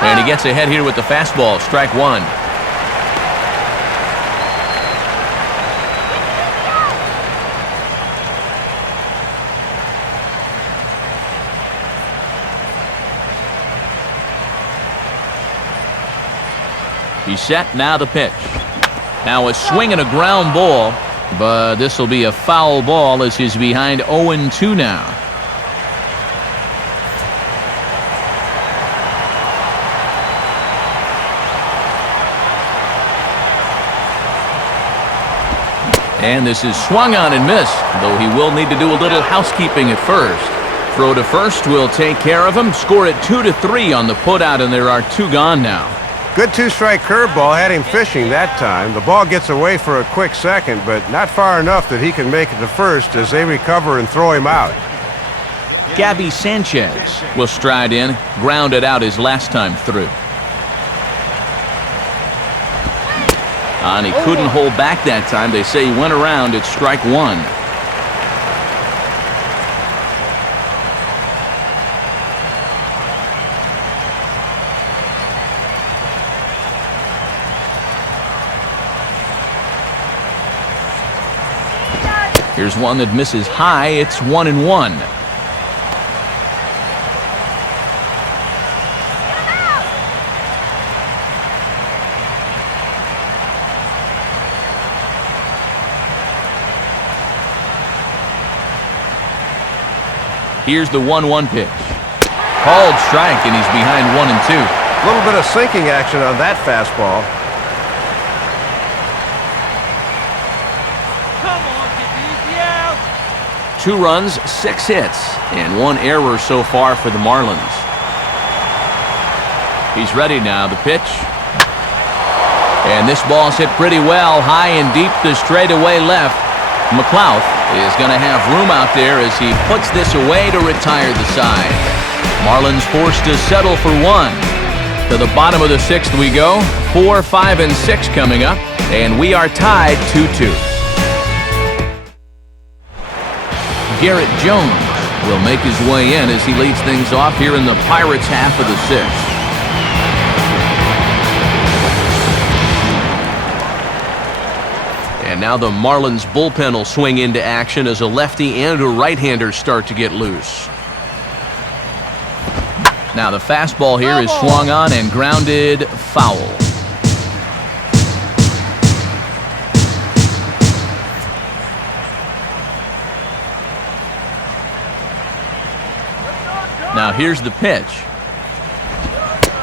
And he gets ahead here with the fastball, strike 1. He's set, now the pitch. Now a swing and a ground ball, but this will be a foul ball as he's behind 0-2 now. And this is swung on and missed, though he will need to do a little housekeeping at first. Throw to first will take care of him. Score it 2-3 on the putout, and there are 2 gone now. Good two-strike curveball had him fishing that time. The ball gets away for a quick second, but not far enough that he can make it to first as they recover and throw him out. Gabby Sanchez will stride in, grounded out his last time through. And he couldn't hold back that time. They say he went around at strike 1. Here's one that misses high. It's 1-1. Here's the 1-1 pitch. Called strike, and he's behind 1-2. A little bit of sinking action on that fastball. Come on, get easy out. 2 runs, 6 hits, and 1 error so far for the Marlins. He's ready now, the pitch. And this ball's hit pretty well, high and deep to straightaway left. McLeod is going to have room out there as he puts this away to retire the side. Marlins forced to settle for 1. To the bottom of the 6th we go. 4, 5, and 6 coming up, and we are tied 2-2. Garrett Jones will make his way in as he leads things off here in the Pirates' half of the 6th. And now the Marlins bullpen will swing into action as a lefty and a right-hander start to get loose. Now the fastball here is swung on and grounded foul. Now here's the pitch.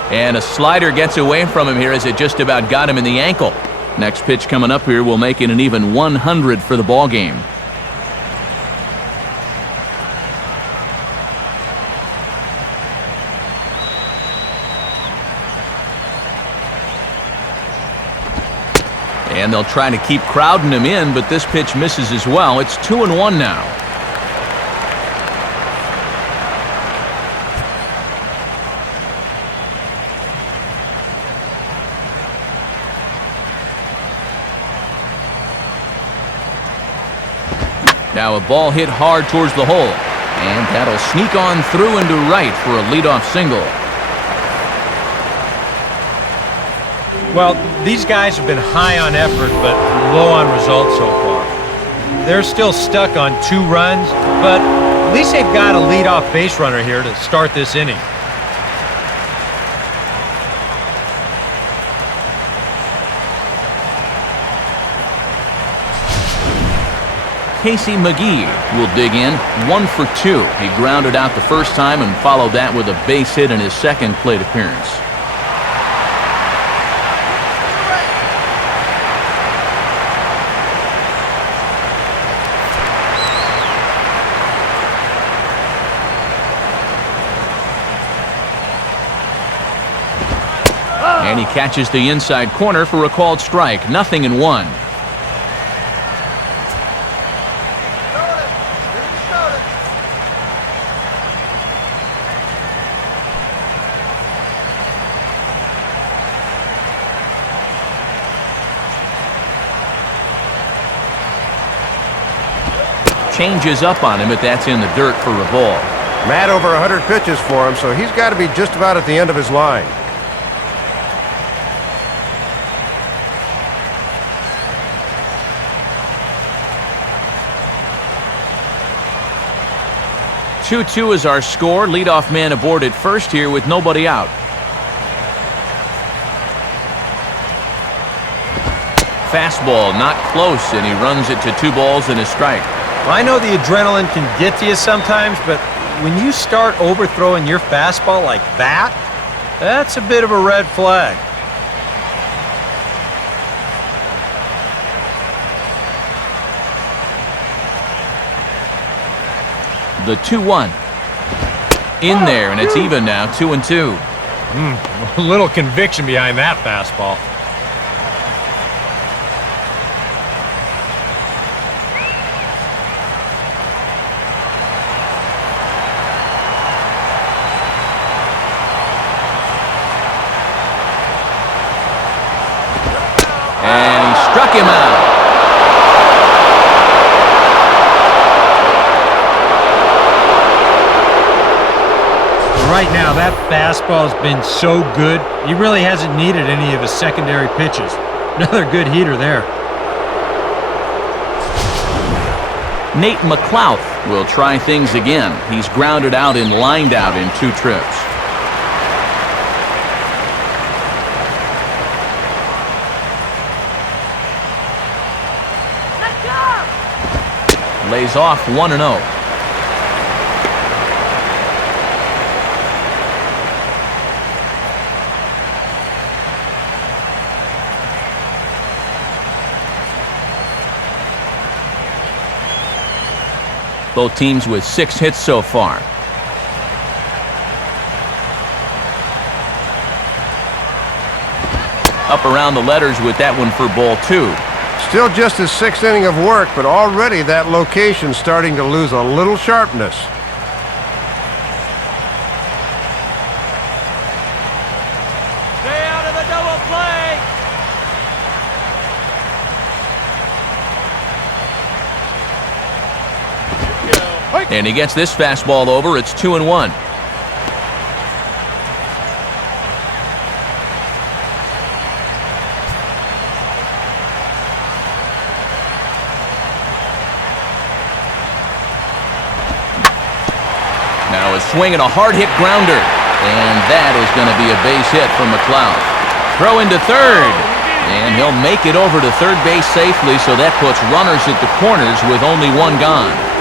And a slider gets away from him here as it just about got him in the ankle. Next pitch coming up here will make it an even 100 for the ball game. And they'll try to keep crowding him in, but this pitch misses as well. It's 2-1 now. Now a ball hit hard towards the hole, and that'll sneak on through into right for a leadoff single. Well, these guys have been high on effort, but low on results so far. They're still stuck on 2 runs, but at least they've got a leadoff base runner here to start this inning. Casey McGee will dig in, 1 for 2. He grounded out the first time and followed that with a base hit in his second plate appearance. And he catches the inside corner for a called strike. 0-1. Changes up on him, but that's in the dirt for a ball. Matt over 100 pitches for him, so he's got to be just about at the end of his line. Two is our score. Leadoff man aboard at first here with nobody out. Fastball not close, and he runs it to 2 balls and a strike. Well, I know the adrenaline can get to you sometimes, but when you start overthrowing your fastball like that, that's a bit of a red flag. The 2-1. In there, and it's even now, 2-2. A little conviction behind that fastball. And he struck him out. Right now, that fastball has been so good, he really hasn't needed any of his secondary pitches. Another good heater there. Nate McLouth will try things again. He's grounded out and lined out in 2 trips. Let's go! Lays off 1-0. Both teams with 6 hits so far. Up around the letters with that one for ball 2. Still just his 6th inning of work, but already that location's starting to lose a little sharpness. Stay out of the double play. And he gets this fastball over. It's 2-1. Now a swing and a hard hit grounder. And that is going to be a base hit from McLeod. Throw into third. And he'll make it over to third base safely, so that puts runners at the corners with only 1 gone.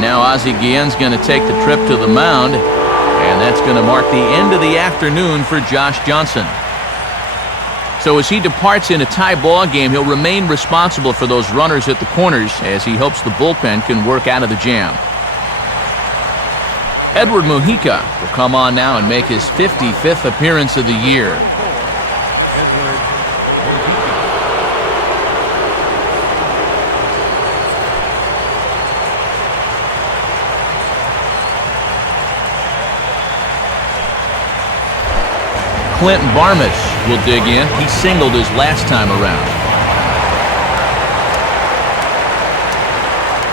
Now Ozzie Guillen's going to take the trip to the mound, and that's going to mark the end of the afternoon for Josh Johnson. So as he departs in a tie ball game, he'll remain responsible for those runners at the corners as he hopes the bullpen can work out of the jam. Edward Mujica will come on now and make his 55th appearance of the year. Clinton Barmish will dig in. He singled his last time around.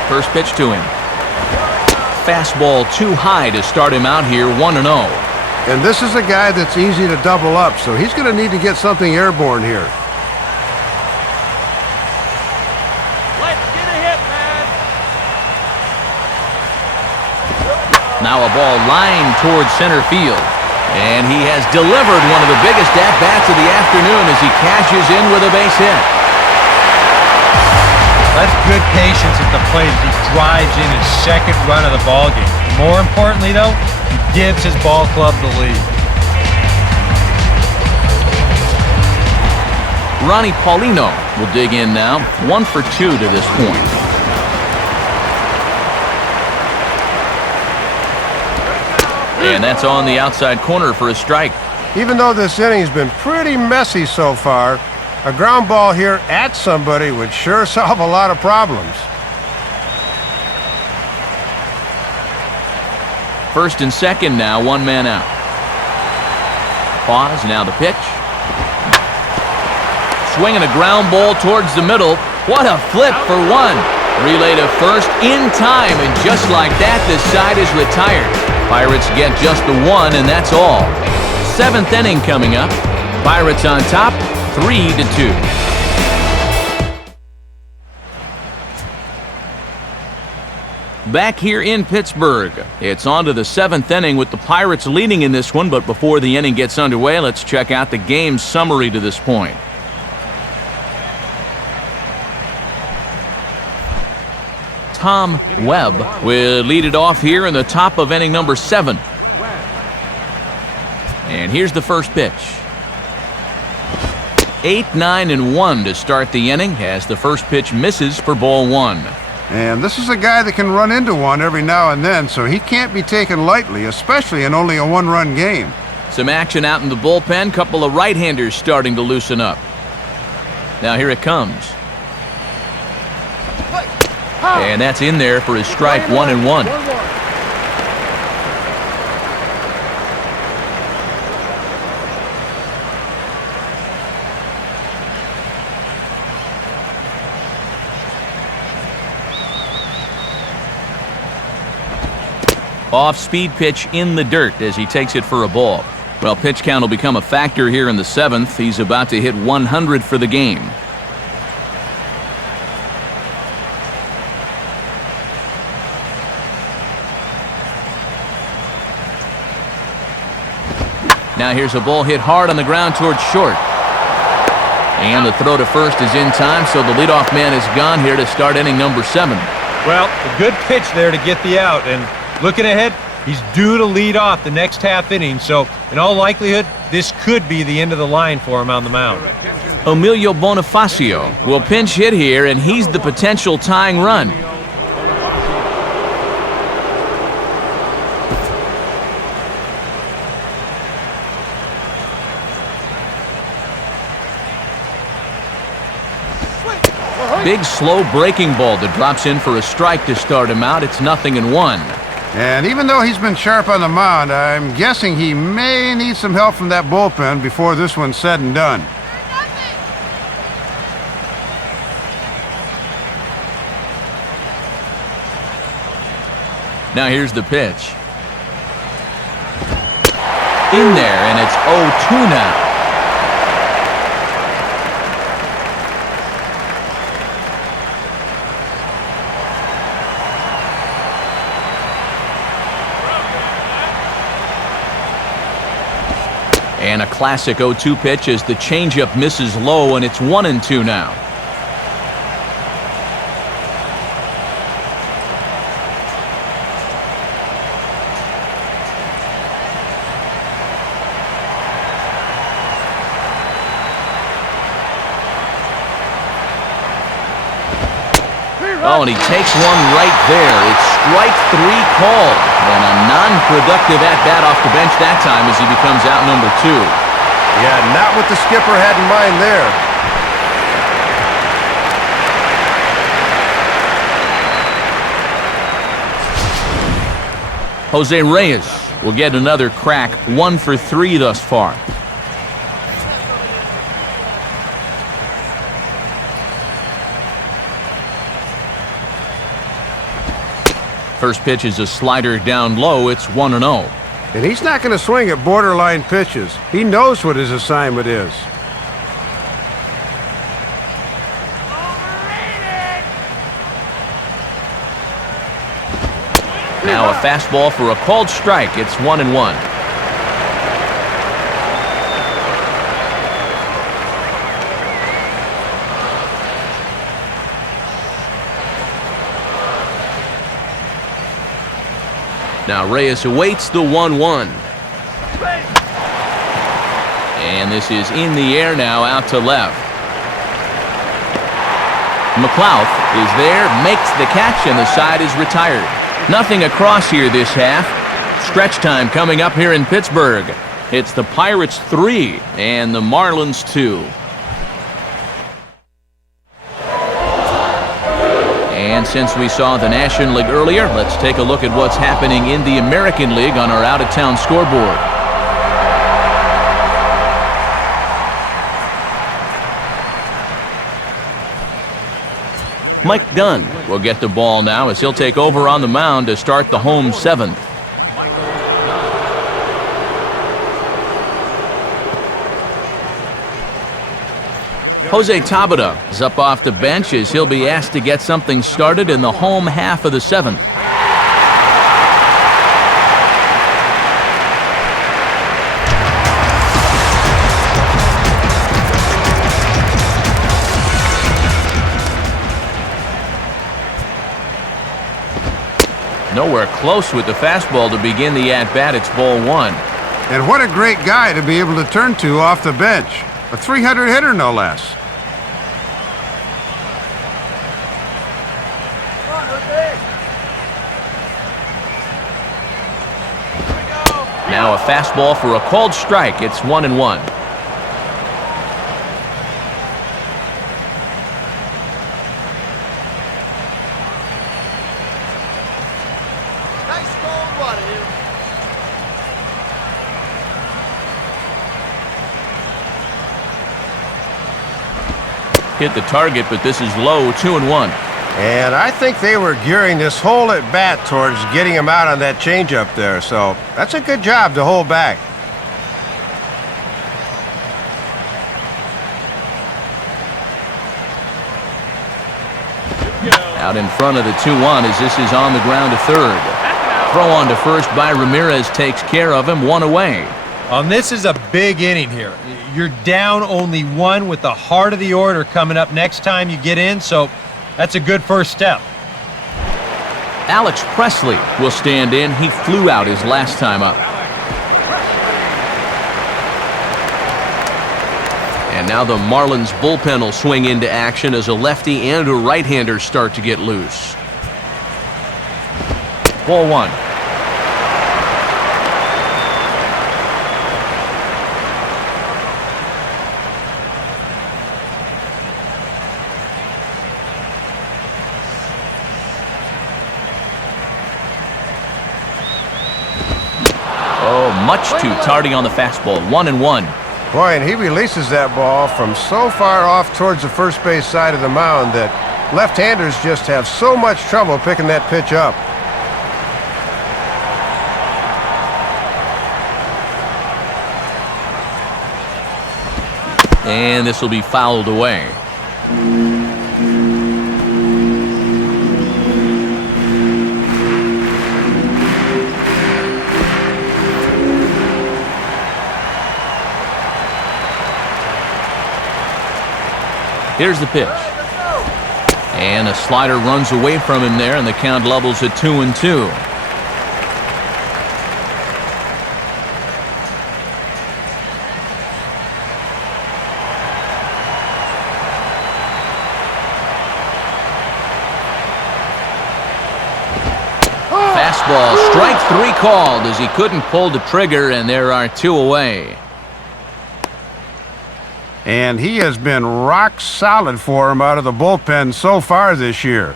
First pitch to him. Fastball too high to start him out here, 1-0. And this is a guy that's easy to double up, so he's going to need to get something airborne here. Let's get a hit, man. Now a ball lined towards center field. And he has delivered one of the biggest at-bats of the afternoon as he cashes in with a base hit. That's good patience at the plate as he drives in his 2nd run of the ballgame. More importantly, though, he gives his ball club the lead. Ronnie Paulino will dig in now, 1 for 2 to this point. And that's on the outside corner for a strike. Even though this inning's been pretty messy so far, a ground ball here at somebody would sure solve a lot of problems. First and second now, 1 man out. Pause, now the pitch. Swinging a ground ball towards the middle. What a flip for 1. Relay to first in time, and just like that, this side is retired. Pirates get just the 1, and that's all. 7th inning coming up. Pirates on top, 3-2. Back here in Pittsburgh, it's on to the 7th inning with the Pirates leading in this one, but before the inning gets underway, let's check out the game summary to this point. Tom Webb will lead it off here in the top of inning number 7. And here's the first pitch. 8, 9, and 1 to start the inning as the first pitch misses for ball 1. And this is a guy that can run into one every now and then, so he can't be taken lightly, especially in only a one-run game. Some action out in the bullpen. Couple of right-handers starting to loosen up. Now here it comes. And that's in there for his strike, 1-1. Off-speed pitch in the dirt as he takes it for a ball. Well, pitch count will become a factor here in the 7th. He's about to hit 100 for the game. Now here's a ball hit hard on the ground towards short. And the throw to first is in time, so the leadoff man is gone here to start inning number 7. Well, a good pitch there to get the out, and looking ahead, he's due to lead off the next half inning, so in all likelihood, this could be the end of the line for him on the mound. Emilio Bonifacio will pinch hit here, and he's the potential tying run. Big slow breaking ball that drops in for a strike to start him out. It's 0-1. And even though he's been sharp on the mound, I'm guessing he may need some help from that bullpen before this one's said and done. Now here's the pitch. In there, and it's 0-2 now. And a classic 0-2 pitch as the changeup misses low, and it's 1-2 now. Oh, and he takes one right there. It's strike 3 called. And a non-productive at-bat off the bench that time as he becomes out number 2. Yeah, not what the skipper had in mind there. Jose Reyes will get another crack, 1 for 3 thus far. First pitch is a slider down low. It's 1-0. And he's not going to swing at borderline pitches. He knows what his assignment is. Now a fastball for a called strike. It's 1-1. Now Reyes awaits the 1-1. And this is in the air now, out to left. McLeod is there, makes the catch, and the side is retired. Nothing across here this half. Stretch time coming up here in Pittsburgh. It's the Pirates 3 and the Marlins 2. And since we saw the National League earlier, let's take a look at what's happening in the American League on our out-of-town scoreboard. Mike Dunn will get the ball now as he'll take over on the mound to start the home 7th. Jose Tabata is up off the bench as he'll be asked to get something started in the home half of the 7th. Nowhere close with the fastball to begin the at-bat. It's ball 1. And what a great guy to be able to turn to off the bench. A 300 hitter, no less. Come on, Jose. Here we go. Now a fastball for a called strike. It's 1-1. Nice cold water here. Hit the target, but this is low, 2-1. And I think they were gearing this whole at bat towards getting him out on that changeup there. So that's a good job to hold back. Out in front of the 2-1 as this is on the ground to third. Throw on to first by Ramirez takes care of him, 1 away. This is a big inning here. You're down only 1 with the heart of the order coming up next time you get in, so that's a good first step. Alex Presley will stand in. He flew out his last time up. And now the Marlins bullpen will swing into action as a lefty and a right-hander start to get loose. Ball 1. Much too tardy on the fastball, 1-1. Boy, and he releases that ball from so far off towards the first base side of the mound that left-handers just have so much trouble picking that pitch up. And this will be fouled away. Here's the pitch. And a slider runs away from him there, and the count levels at 2-2. Fastball, strike 3 called as he couldn't pull the trigger, and there are 2 away. And he has been rock solid for him out of the bullpen so far this year.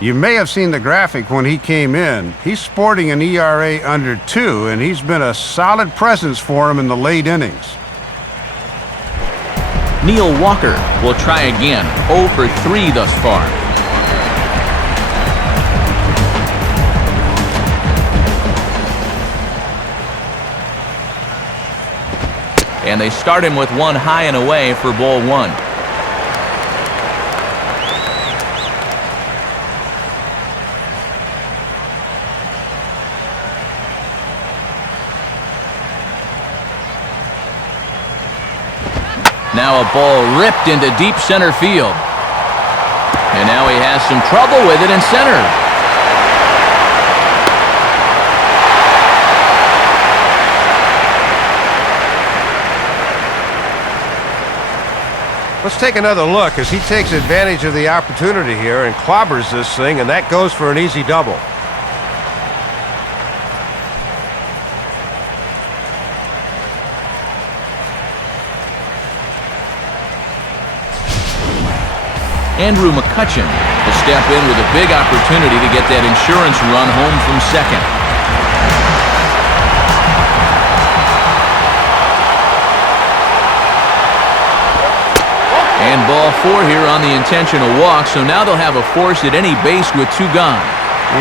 You may have seen the graphic when he came in. He's sporting an ERA under 2, and he's been a solid presence for him in the late innings. Neil Walker will try again, 0 for 3 thus far. And they start him with 1 high and away for ball 1. Now a ball ripped into deep center field. And now he has some trouble with it in center. Let's take another look as he takes advantage of the opportunity here and clobbers this thing, and that goes for an easy double. Andrew McCutchen will step in with a big opportunity to get that insurance run home from second. And ball 4 here on the intentional walk, so now they'll have a force at any base with 2 gone.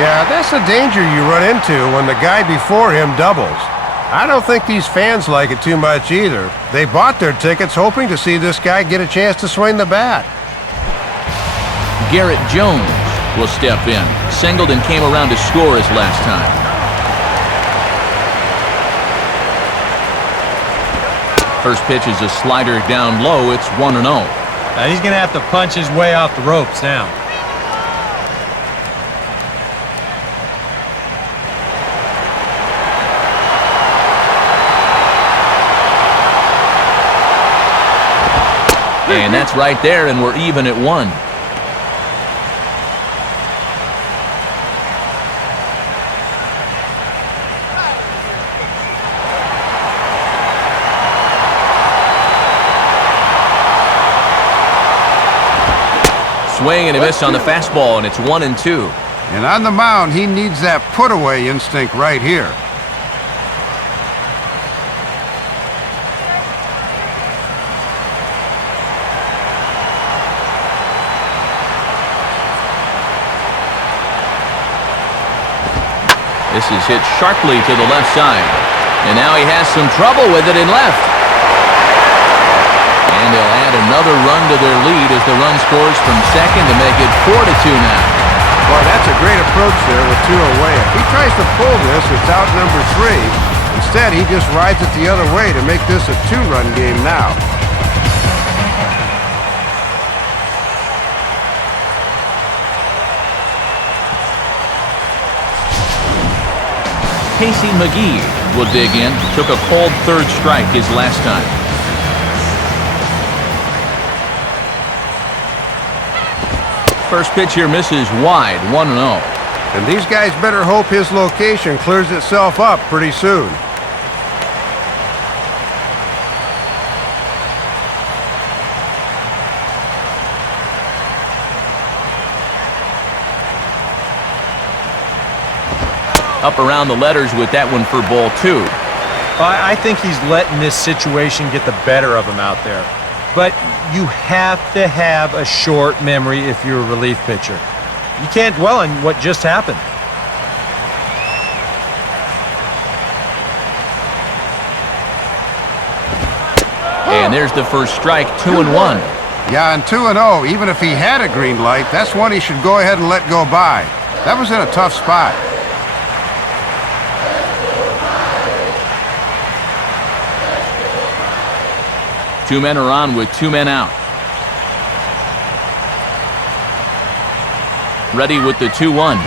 Yeah, that's the danger you run into when the guy before him doubles. I don't think these fans like it too much either. They bought their tickets hoping to see this guy get a chance to swing the bat. Garrett Jones will step in. Singleton came around to score his last time. First pitch is a slider down low. It's 1-0. Now he's going to have to punch his way off the ropes now. And that's right there, and we're even at 1. Swing and a miss on the fastball, and it's 1-2. And on the mound, he needs that put-away instinct right here. This is hit sharply to the left side. And now he has some trouble with it in left. And they'll add another run to their lead as the run scores from second to make it 4-2 now. Well, that's a great approach there with 2 away. If he tries to pull this, it's out number 3. Instead, he just rides it the other way to make this a 2-run game now. Casey McGee will dig in. Took a called third strike his last time. First pitch here misses wide, 1-0. And these guys better hope his location clears itself up pretty soon. Up around the letters with that one for ball 2. I think he's letting this situation get the better of him out there. But you have to have a short memory if you're a relief pitcher. You can't dwell on what just happened. And there's the first strike, 2-1. Yeah, and 2-0, even if he had a green light, that's one he should go ahead and let go by. That was in a tough spot. Two men are on with 2 men out. Ready with the 2-1.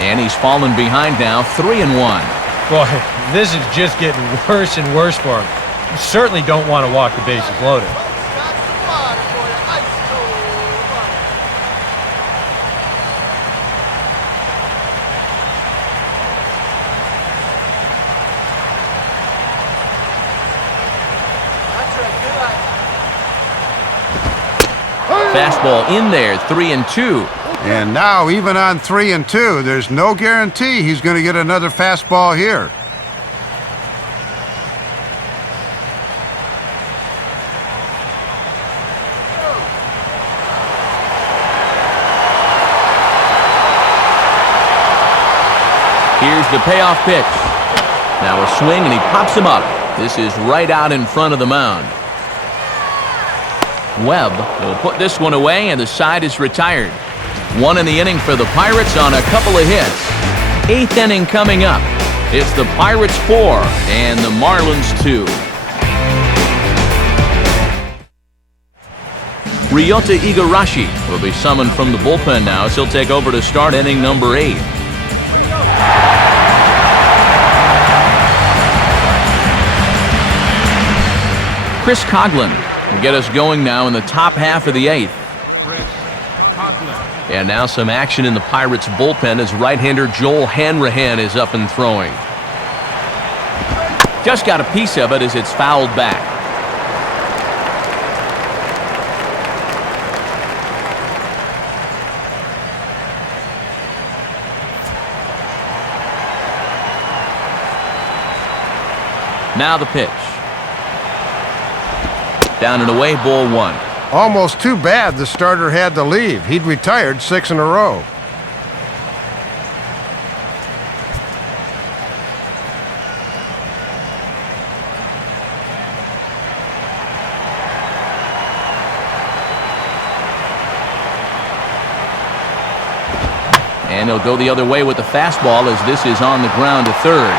And he's fallen behind now, 3-1. Boy, this is just getting worse and worse for him. You certainly don't want to walk the bases loaded. Fastball in there, 3-2. And now, even on 3-2, there's no guarantee he's going to get another fastball here. Here's the payoff pitch. Now a swing, and he pops him up. This is right out in front of the mound. Webb will put this one away, and the side is retired. 1 in the inning for the Pirates on a couple of hits. 8th inning coming up. It's the Pirates 4 and the Marlins 2. Ryota Igarashi will be summoned from the bullpen now as he'll take over to start inning number 8. Chris Coughlin will get us going now in the top half of the 8th. And now some action in the Pirates bullpen as right-hander Joel Hanrahan is up and throwing. Just got a piece of it as it's fouled back. Now the pitch. Down and away, ball 1. Almost too bad the starter had to leave. He'd retired 6 in a row. And he'll go the other way with the fastball as this is on the ground to third.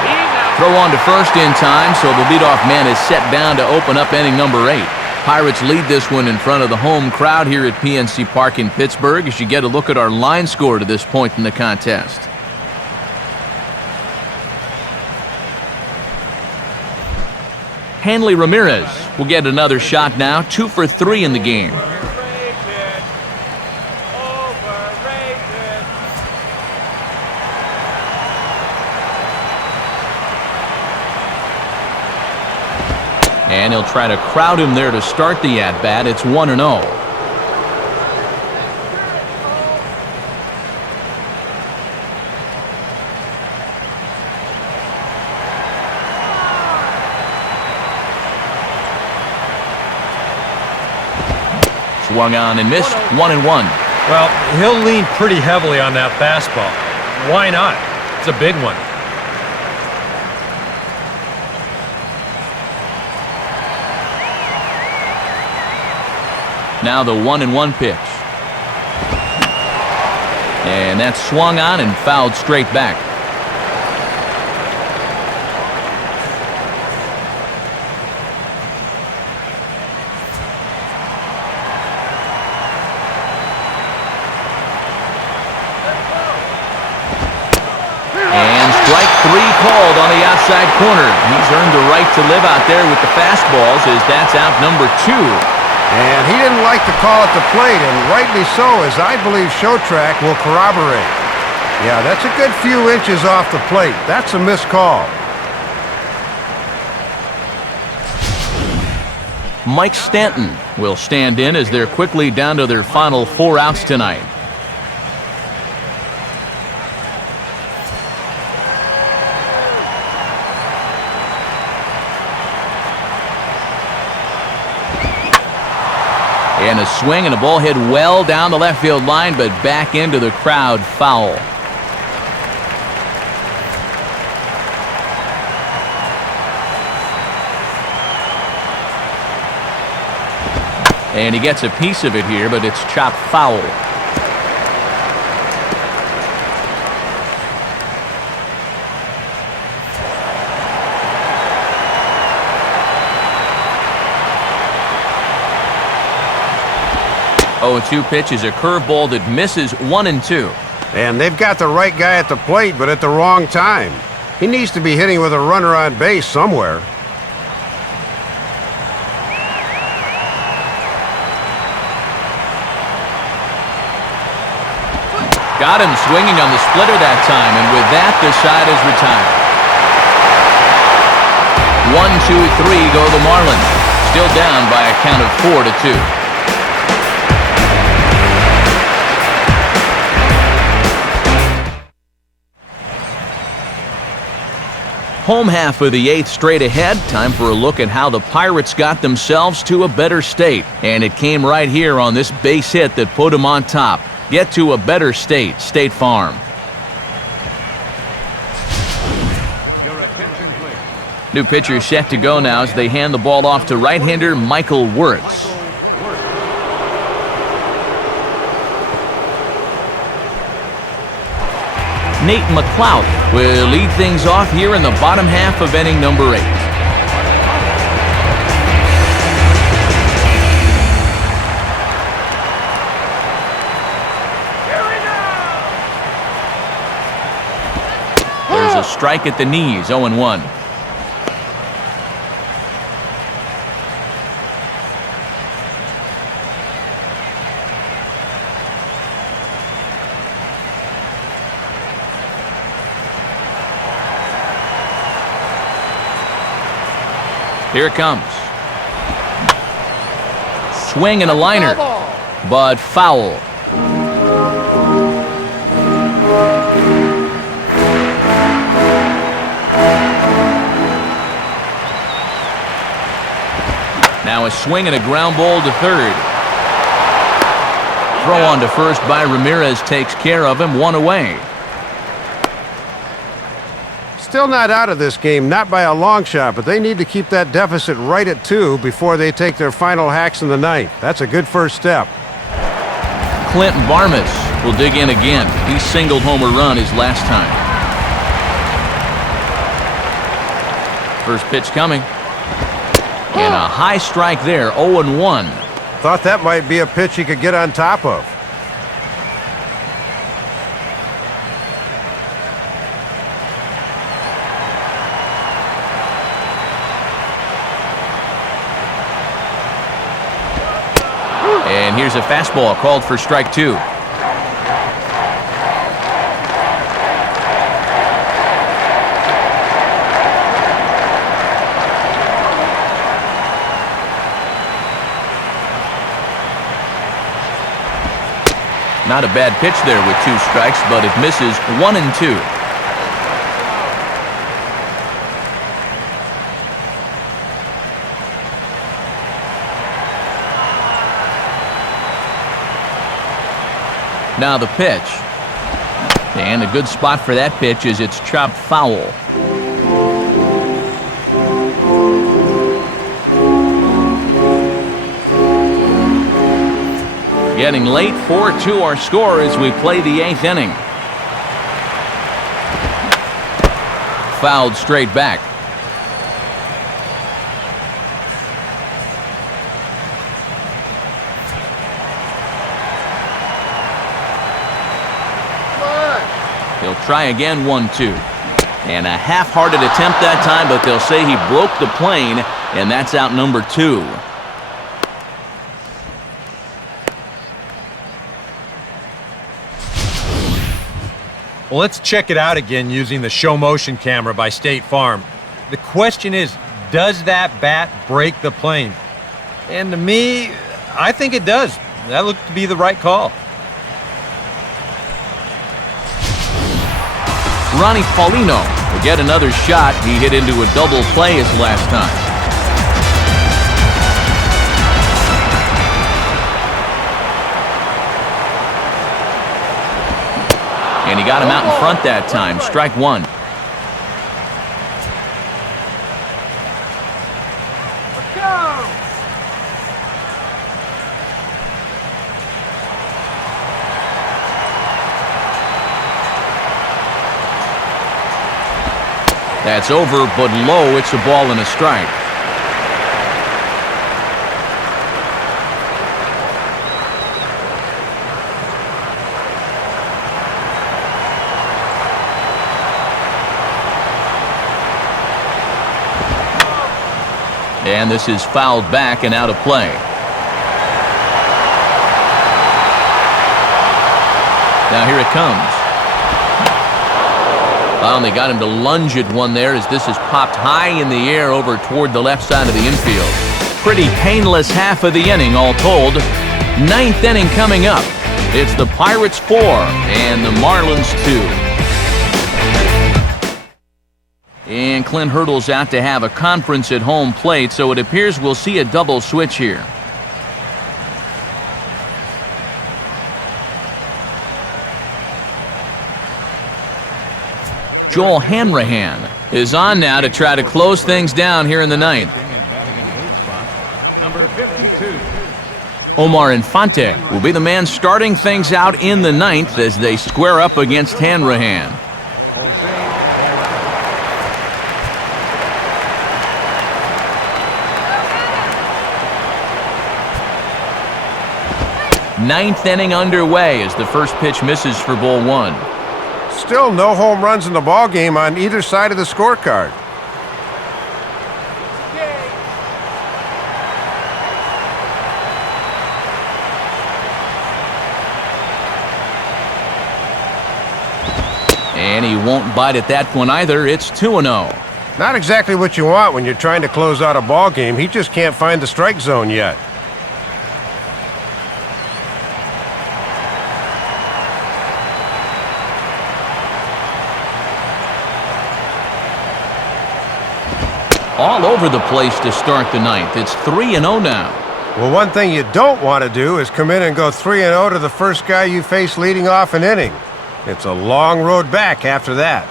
Throw on to first in time, so the leadoff man is set down to open up inning number 8. Pirates lead this one in front of the home crowd here at PNC Park in Pittsburgh as you get a look at our line score to this point in the contest. Hanley Ramirez will get another shot now, 2 for 3 in the game. Overrated. Overrated. And he'll try to crowd him there to start the at-bat. It's 1-0. Swung on and missed, 1-1. Well, he'll lean pretty heavily on that fastball. Why not? It's a big one. Now the 1-1 pitch. And that's swung on and fouled straight back. And strike 3 called on the outside corner. He's earned the right to live out there with the fastballs as that's out number 2. And he didn't like the call at the plate, and rightly so, as I believe Showtrack will corroborate. Yeah, that's a good few inches off the plate. That's a missed call. Mike Stanton will stand in as they're quickly down to their final 4 outs tonight. And a swing and a ball hit well down the left field line, but back into the crowd, foul. And he gets a piece of it here, but it's chopped foul. Oh, 2 pitch is a curveball that misses 1-2. And they've got the right guy at the plate, but at the wrong time. He needs to be hitting with a runner on base somewhere. Got him swinging on the splitter that time, and with that, the side is retired. 1-2-3 go the Marlins. Still down by a count of 4-2. Home half of the 8th straight ahead. Time for a look at how the Pirates got themselves to a better state. And it came right here on this base hit that put them on top. Get to a better state, State Farm. Your attention, please. New pitcher set to go now as they hand the ball off to right-hander Michael Wirtz. Nate McLeod will lead things off here in the bottom half of inning number 8. There's a strike at the knees, 0-1. Here it comes. Swing and a liner, but foul. Now a swing and a ground ball to third. Throw on to first by Ramirez takes care of him, 1 away. Still not out of this game, not by a long shot, but they need to keep that deficit right at 2 before they take their final hacks in the 9th. That's a good first step. Clint Barmas will dig in again. He singled home a run his last time. First pitch coming. And a high strike there, 0-1. Thought that might be a pitch he could get on top of. here's a fastball called for strike 2. Not a bad pitch there with 2 strikes, but it misses 1 and 2. Now the pitch. And a good spot for that pitch is it's chopped foul. Getting late, 4-2 our score as we play the 8th inning. Fouled straight back. He'll try again, 1-2. And a half-hearted attempt that time, but they'll say he broke the plane, and that's out number 2. Well, let's check it out again using the show motion camera by State Farm. The question is, does that bat break the plane? And to me, I think it does. That looked to be the right call. Ronnie Paulino will get another shot. He hit into a double play his last time. And he got him out in front that time. Strike 1. Let's go! That's over, but low. It's a ball and a strike. And this is fouled back and out of play. Now here it comes. Finally got him to lunge at one there as this is popped high in the air over toward the left side of the infield. Pretty painless half of the inning all told. 9th inning coming up. It's the Pirates 4 and the Marlins 2. And Clint Hurdle's out to have a conference at home plate, so it appears we'll see a double switch here. Joel Hanrahan is on now to try to close things down here in the 9th. Number 52. Omar Infante will be the man starting things out in the 9th as they square up against Hanrahan. Ninth inning underway as the first pitch misses for ball 1. Still no home runs in the ball game on either side of the scorecard. And he won't bite at that one either. It's 2-0. Not exactly what you want when you're trying to close out a ball game. He just can't find the strike zone yet. All over the place to start the 9th. It's 3-0 now. Well, one thing you don't want to do is come in and go 3-0 to the first guy you face leading off an inning. It's a long road back after that.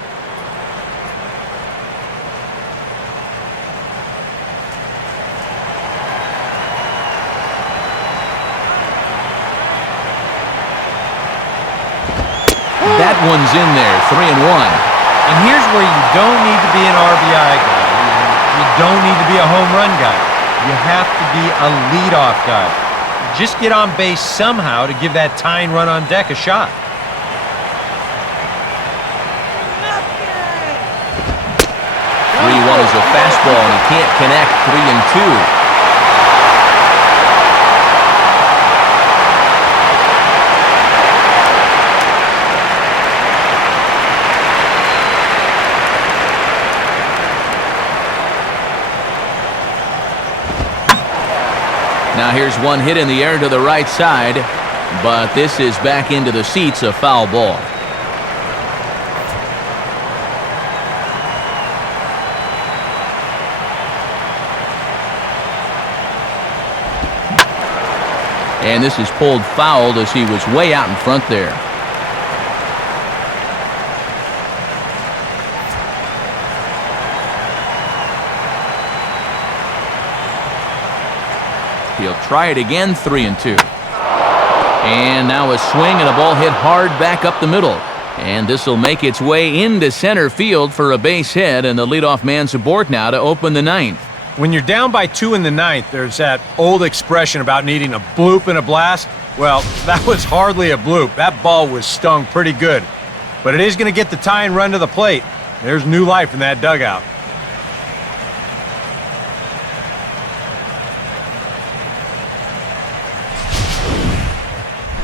That one's in there, 3-1. And here's where you don't need to be an RBI guy. You don't need to be a home run guy. You have to be a leadoff guy. Just get on base somehow to give that tying run on deck a shot. 3-1 is a fastball, and he can't connect. 3-2. Now here's one hit in the air to the right side, but this is back into the seats, a foul ball. And this is pulled foul as he was way out in front there. He'll try it again, 3-2. And now a swing and a ball hit hard back up the middle. And this will make its way into center field for a base hit, and the leadoff man's aboard now to open the ninth. When you're down by 2 in the ninth, there's that old expression about needing a bloop and a blast. Well, that was hardly a bloop. That ball was stung pretty good. But it is going to get the tying run to the plate. There's new life in that dugout.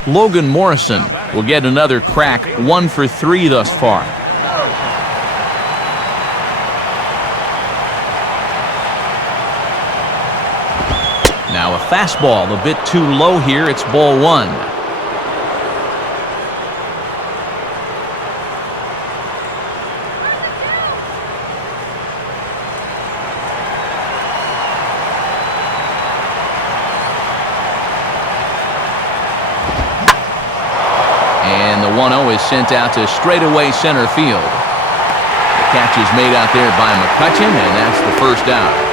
Logan Morrison will get another crack, 1 for 3 thus far. Now a fastball a bit too low here. It's ball 1. And the 1-0 is sent out to straightaway center field. The catch is made out there by McCutchen, and that's the first out.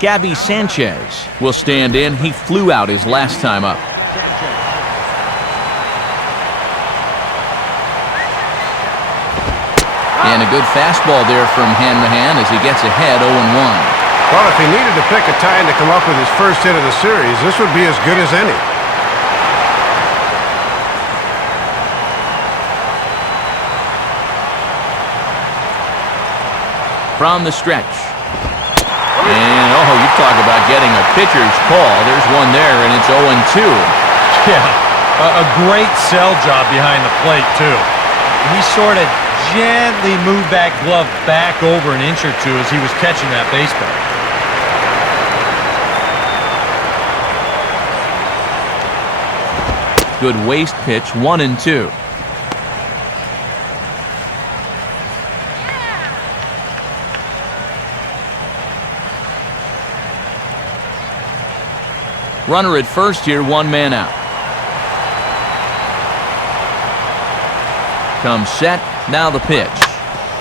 Gabby Sanchez will stand in. He flew out his last time up. And a good fastball there from Hanrahan as he gets ahead 0-1. Well, if he needed to pick a time to come up with his first hit of the series, this would be as good as any. From the stretch. And, oh, you talk about getting a pitcher's call. There's one there, and it's 0-2. Yeah, a great sell job behind the plate, too. He sort of gently moved that glove back over an inch or two as he was catching that baseball. Good waist pitch, 1-2. Runner at first here, 1 man out. Comes set, now the pitch.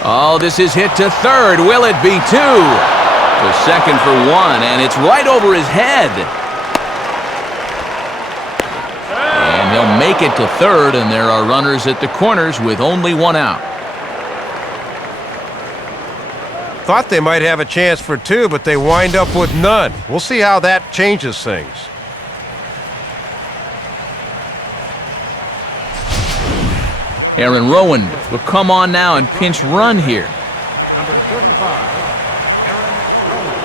Oh, this is hit to third. Will it be 2? To second for 1, and it's right over his head. And he'll make it to third, and there are runners at the corners with only 1 out. Thought they might have a chance for 2, but they wind up with none. We'll see how that changes things. Aaron Rowan will come on now and pinch run here. Number 35, Aaron Rowan.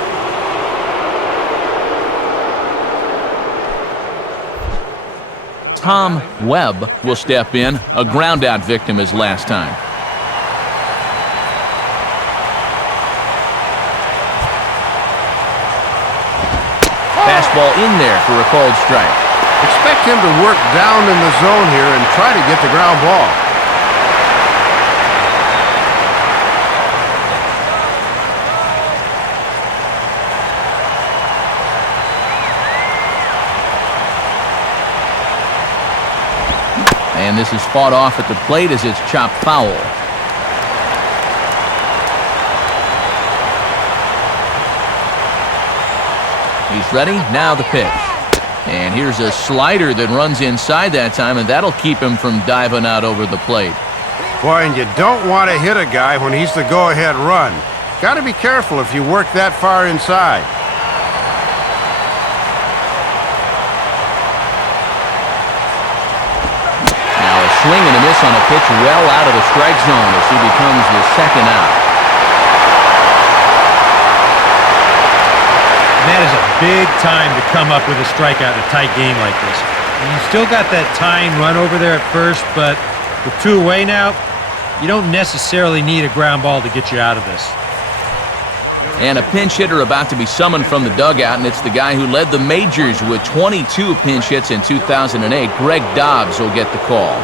Tom Webb will step in, a groundout victim his last time. Fastball in there for a called strike. Expect him to work down in the zone here and try to get the ground ball. And this is fought off at the plate as it's chopped foul. He's ready, now the pitch. And here's a slider that runs inside that time, and that'll keep him from diving out over the plate. Boy, and you don't want to hit a guy when he's the go-ahead run. Got to be careful if you work that far inside. Swing and a miss on a pitch well out of the strike zone as he becomes the second out. And that is a big time to come up with a strikeout in a tight game like this. You still got that tying run over there at first, but with 2 away now, you don't necessarily need a ground ball to get you out of this. And a pinch hitter about to be summoned from the dugout, and it's the guy who led the majors with 22 pinch hits in 2008. Greg Dobbs will get the call.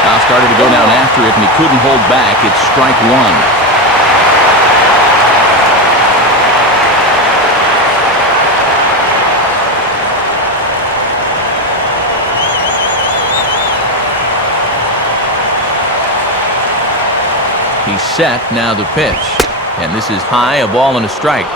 Now started to go down after it, and he couldn't hold back. It's strike 1. He's set, now the pitch. And this is high, a ball and a strike.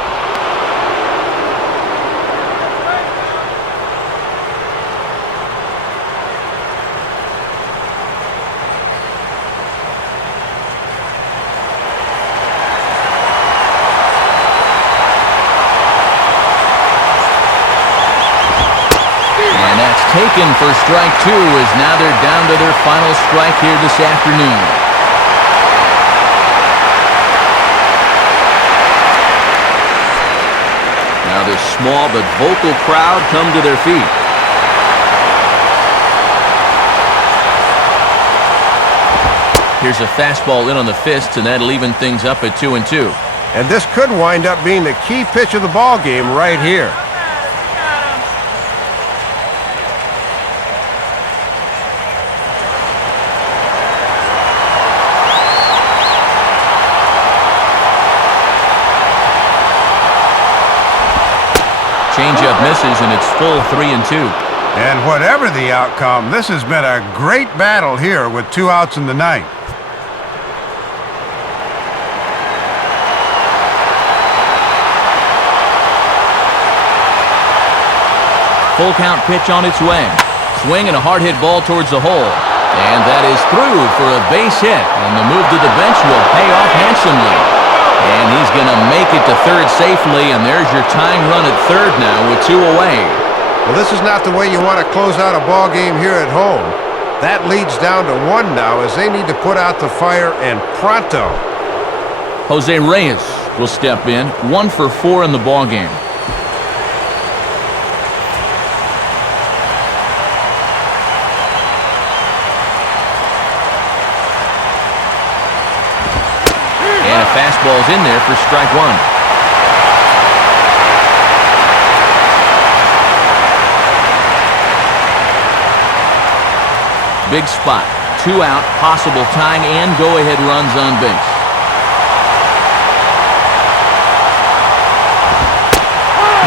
And that's taken for strike 2, as now they're down to their final strike here this afternoon. Now this small but vocal crowd come to their feet. Here's a fastball in on the fist, and that'll even things up at 2-2. And this could wind up being the key pitch of the ball game right here. Changeup misses, and it's full 3-2. And whatever the outcome, this has been a great battle here with 2 outs in the ninth. Full count pitch on its way. Swing and a hard hit ball towards the hole. And that is through for a base hit. And the move to the bench will pay off handsomely. And he's going to make it to third safely, and there's your tying run at third now with 2 away. Well, this is not the way you want to close out a ball game here at home. That leads down to 1 now, as they need to put out the fire, and pronto. Jose Reyes will step in, 1 for 4 in the ball game. Fastball's in there for strike 1. Big spot. 2 out, possible tying and go-ahead runs on base.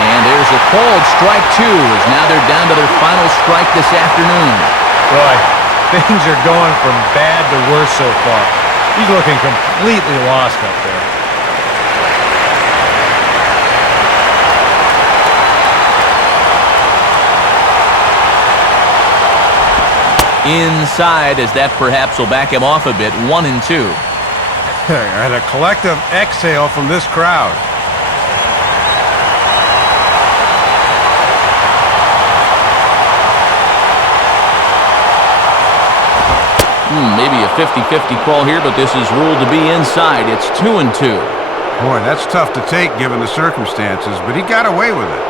And there's a called strike 2, as now they're down to their final strike this afternoon. Boy, things are going from bad to worse so far. He's looking completely lost up there. Inside, as that perhaps will back him off a bit. 1-2. And a collective exhale from this crowd. Maybe a 50-50 call here, but this is ruled to be inside. It's 2-2. Boy, that's tough to take given the circumstances, but he got away with it.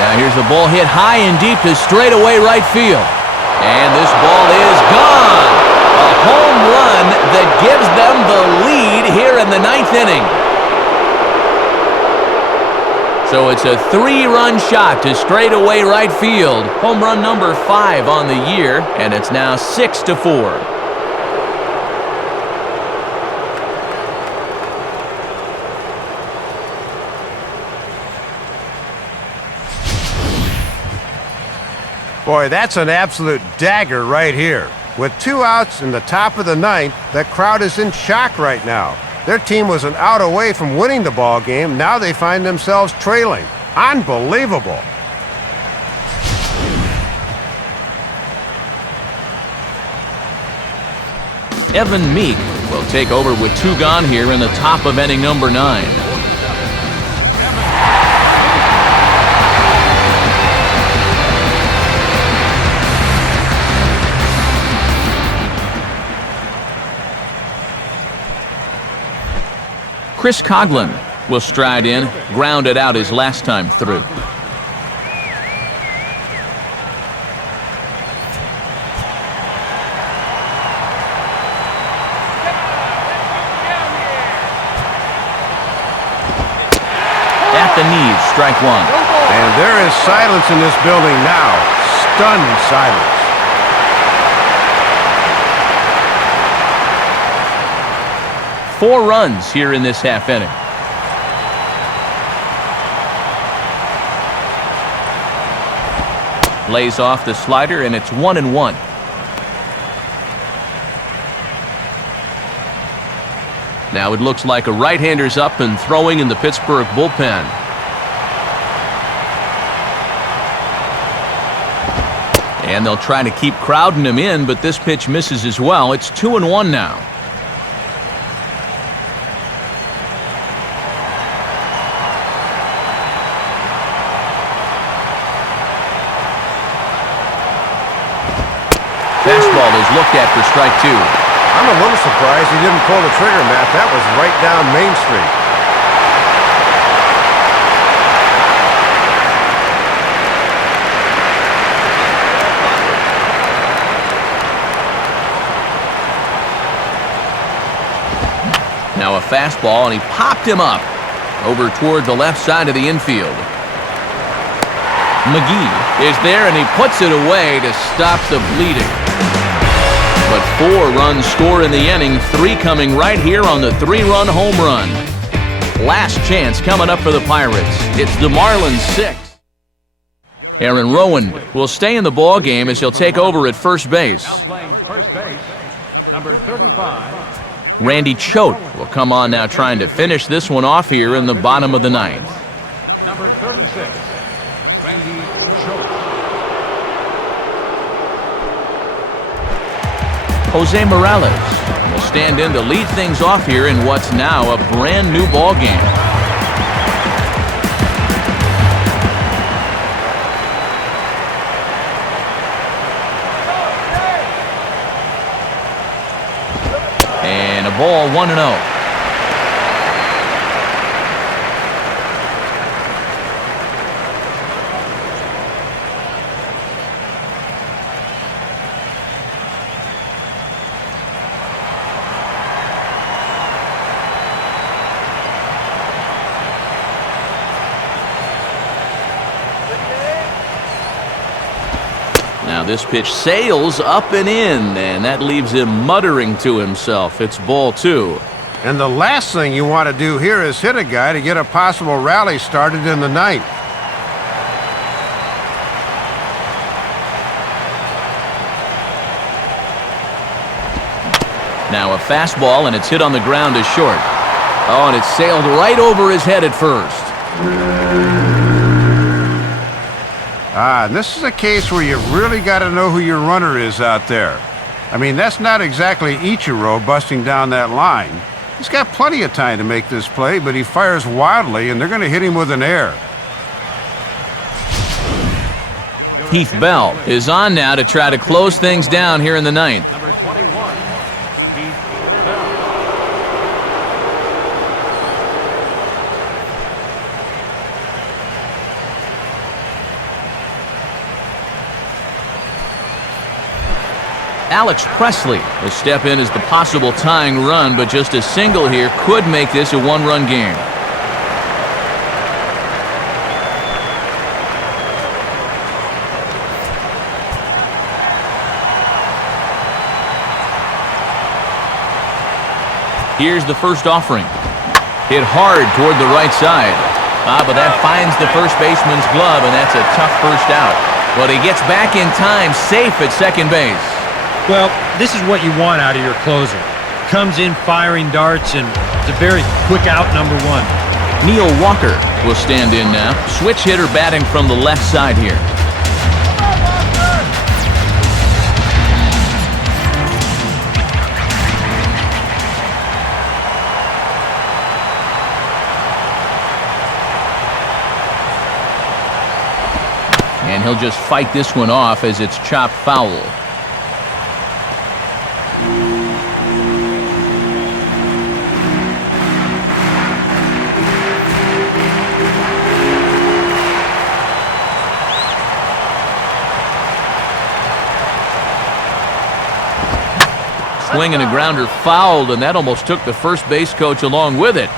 Now here's a ball hit high and deep to straightaway right field. And this ball is gone. A home run that gives them the lead here in the 9th inning. So it's a 3-run shot to straightaway right field. Home run number 5 on the year, and it's now 6-4. Boy, that's an absolute dagger right here. With 2 outs in the top of the 9th, that crowd is in shock right now. Their team was an out away from winning the ball game. Now they find themselves trailing. Unbelievable. Evan Meek will take over with 2 gone here in the top of inning number 9. Chris Coughlin will stride in, grounded out his last time through. At the knees, strike 1. And there is silence in this building now. Stunned silence. Four runs here in this half inning. Lays off the slider, and it's 1-1. Now it looks like a right-hander's up and throwing in the Pittsburgh bullpen. And they'll try to keep crowding him in, but this pitch misses as well. It's 2-1 now. Fastball is looked at for strike 2. I'm a little surprised he didn't pull the trigger, Matt. That was right down Main Street. Now a fastball, and he popped him up over toward the left side of the infield. McGee is there, and he puts it away to stop the bleeding. But 4 runs score in the inning, 3 coming right here on the 3-run home run. Last chance coming up for the Pirates. It's the Marlins 6. Aaron Rowan will stay in the ball game as he'll take over at first base. Now playing first base, number 35. Randy Choate will come on now, trying to finish this one off here in the bottom of the 9th. Number 36, Randy Choate. Jose Morales will stand in to lead things off here in what's now a brand new ball game. And a ball, 1-0. Now this pitch sails up and in, and that leaves him muttering to himself. It's ball 2. And the last thing you want to do here is hit a guy to get a possible rally started in the 9th. Now a fastball, and it's hit on the ground to short. Oh, and it sailed right over his head at first. And this is a case where you've really got to know who your runner is out there. I mean, that's not exactly Ichiro busting down that line. He's got plenty of time to make this play, but he fires wildly, and they're going to hit him with an error. Heath Bell is on now to try to close things down here in the 9th. Number 21, Heath Bell. Alex Presley will step in as the possible tying run, but just a single here could make this a 1-run game. Here's the first offering. Hit hard toward the right side. But that finds the first baseman's glove, and that's a tough first out. But he gets back in time, safe at second base. Well, this is what you want out of your closer. Comes in firing darts, and it's a very quick out, number 1. Neil Walker will stand in now. Switch hitter batting from the left side here. he'll just fight this one off as it's chopped foul. Swing and a grounder fouled, and that almost took the first base coach along with it.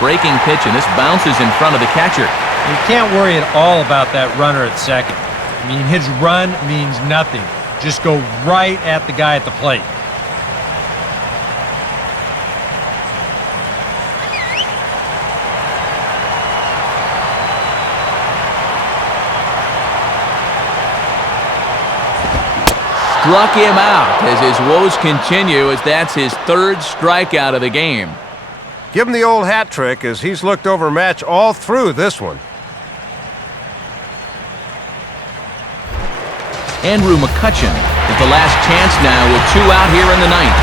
Breaking pitch, and this bounces in front of the catcher. You can't worry at all about that runner at second. I mean, his run means nothing. Just go right at the guy at the plate. Struck him out as his woes continue, as that's his third strikeout of the game. Give him the old hat trick, as he's looked overmatched all through this one. Andrew McCutchen is the last chance now with 2 out here in the ninth.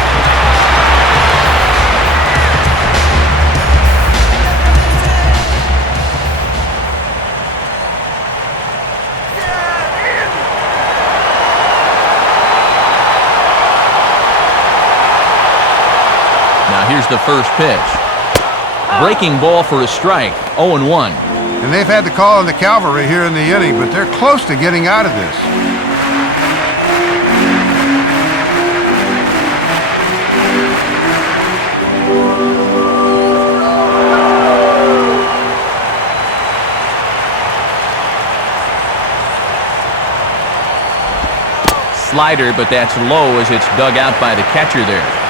Now here's the first pitch. Breaking ball for a strike, 0-1. And they've had to call in the cavalry here in the inning, but they're close to getting out of this. Slider, but that's low as it's dug out by the catcher there.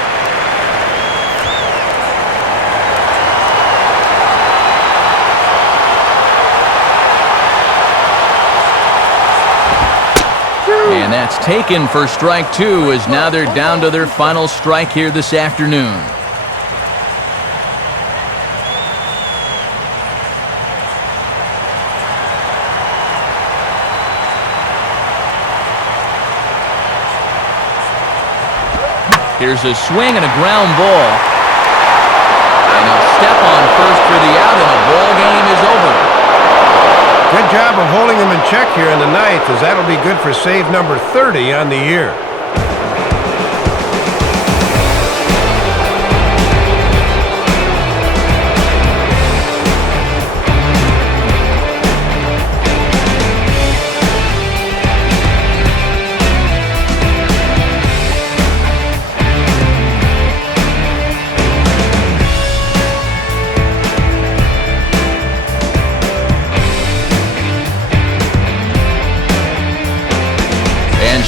And that's taken for strike 2, as now they're down to their final strike here this afternoon. Here's a swing and a ground ball. And he'll step on first for the out, and the ball game is over. Good job of holding him in check here in the ninth, as that'll be good for save number 30 on the year.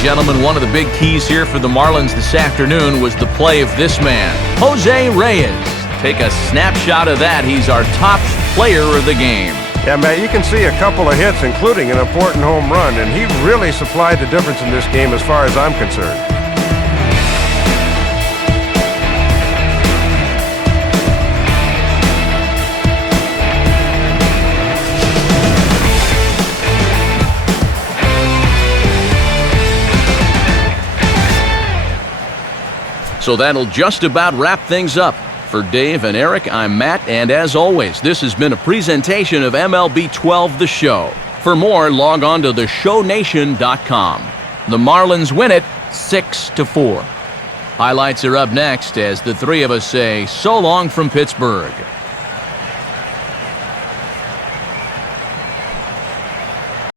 Gentlemen, one of the big keys here for the Marlins this afternoon was the play of this man, Jose Reyes. Take a snapshot of that. He's our top player of the game. Yeah, Matt, you can see a couple of hits, including an important home run, and he really supplied the difference in this game as far as I'm concerned. So that'll just about wrap things up. For Dave and Eric, I'm Matt, and as always, this has been a presentation of MLB 12 The Show. For more, log on to theshownation.com. The Marlins win it 6-4. Highlights are up next as the three of us say so long from Pittsburgh.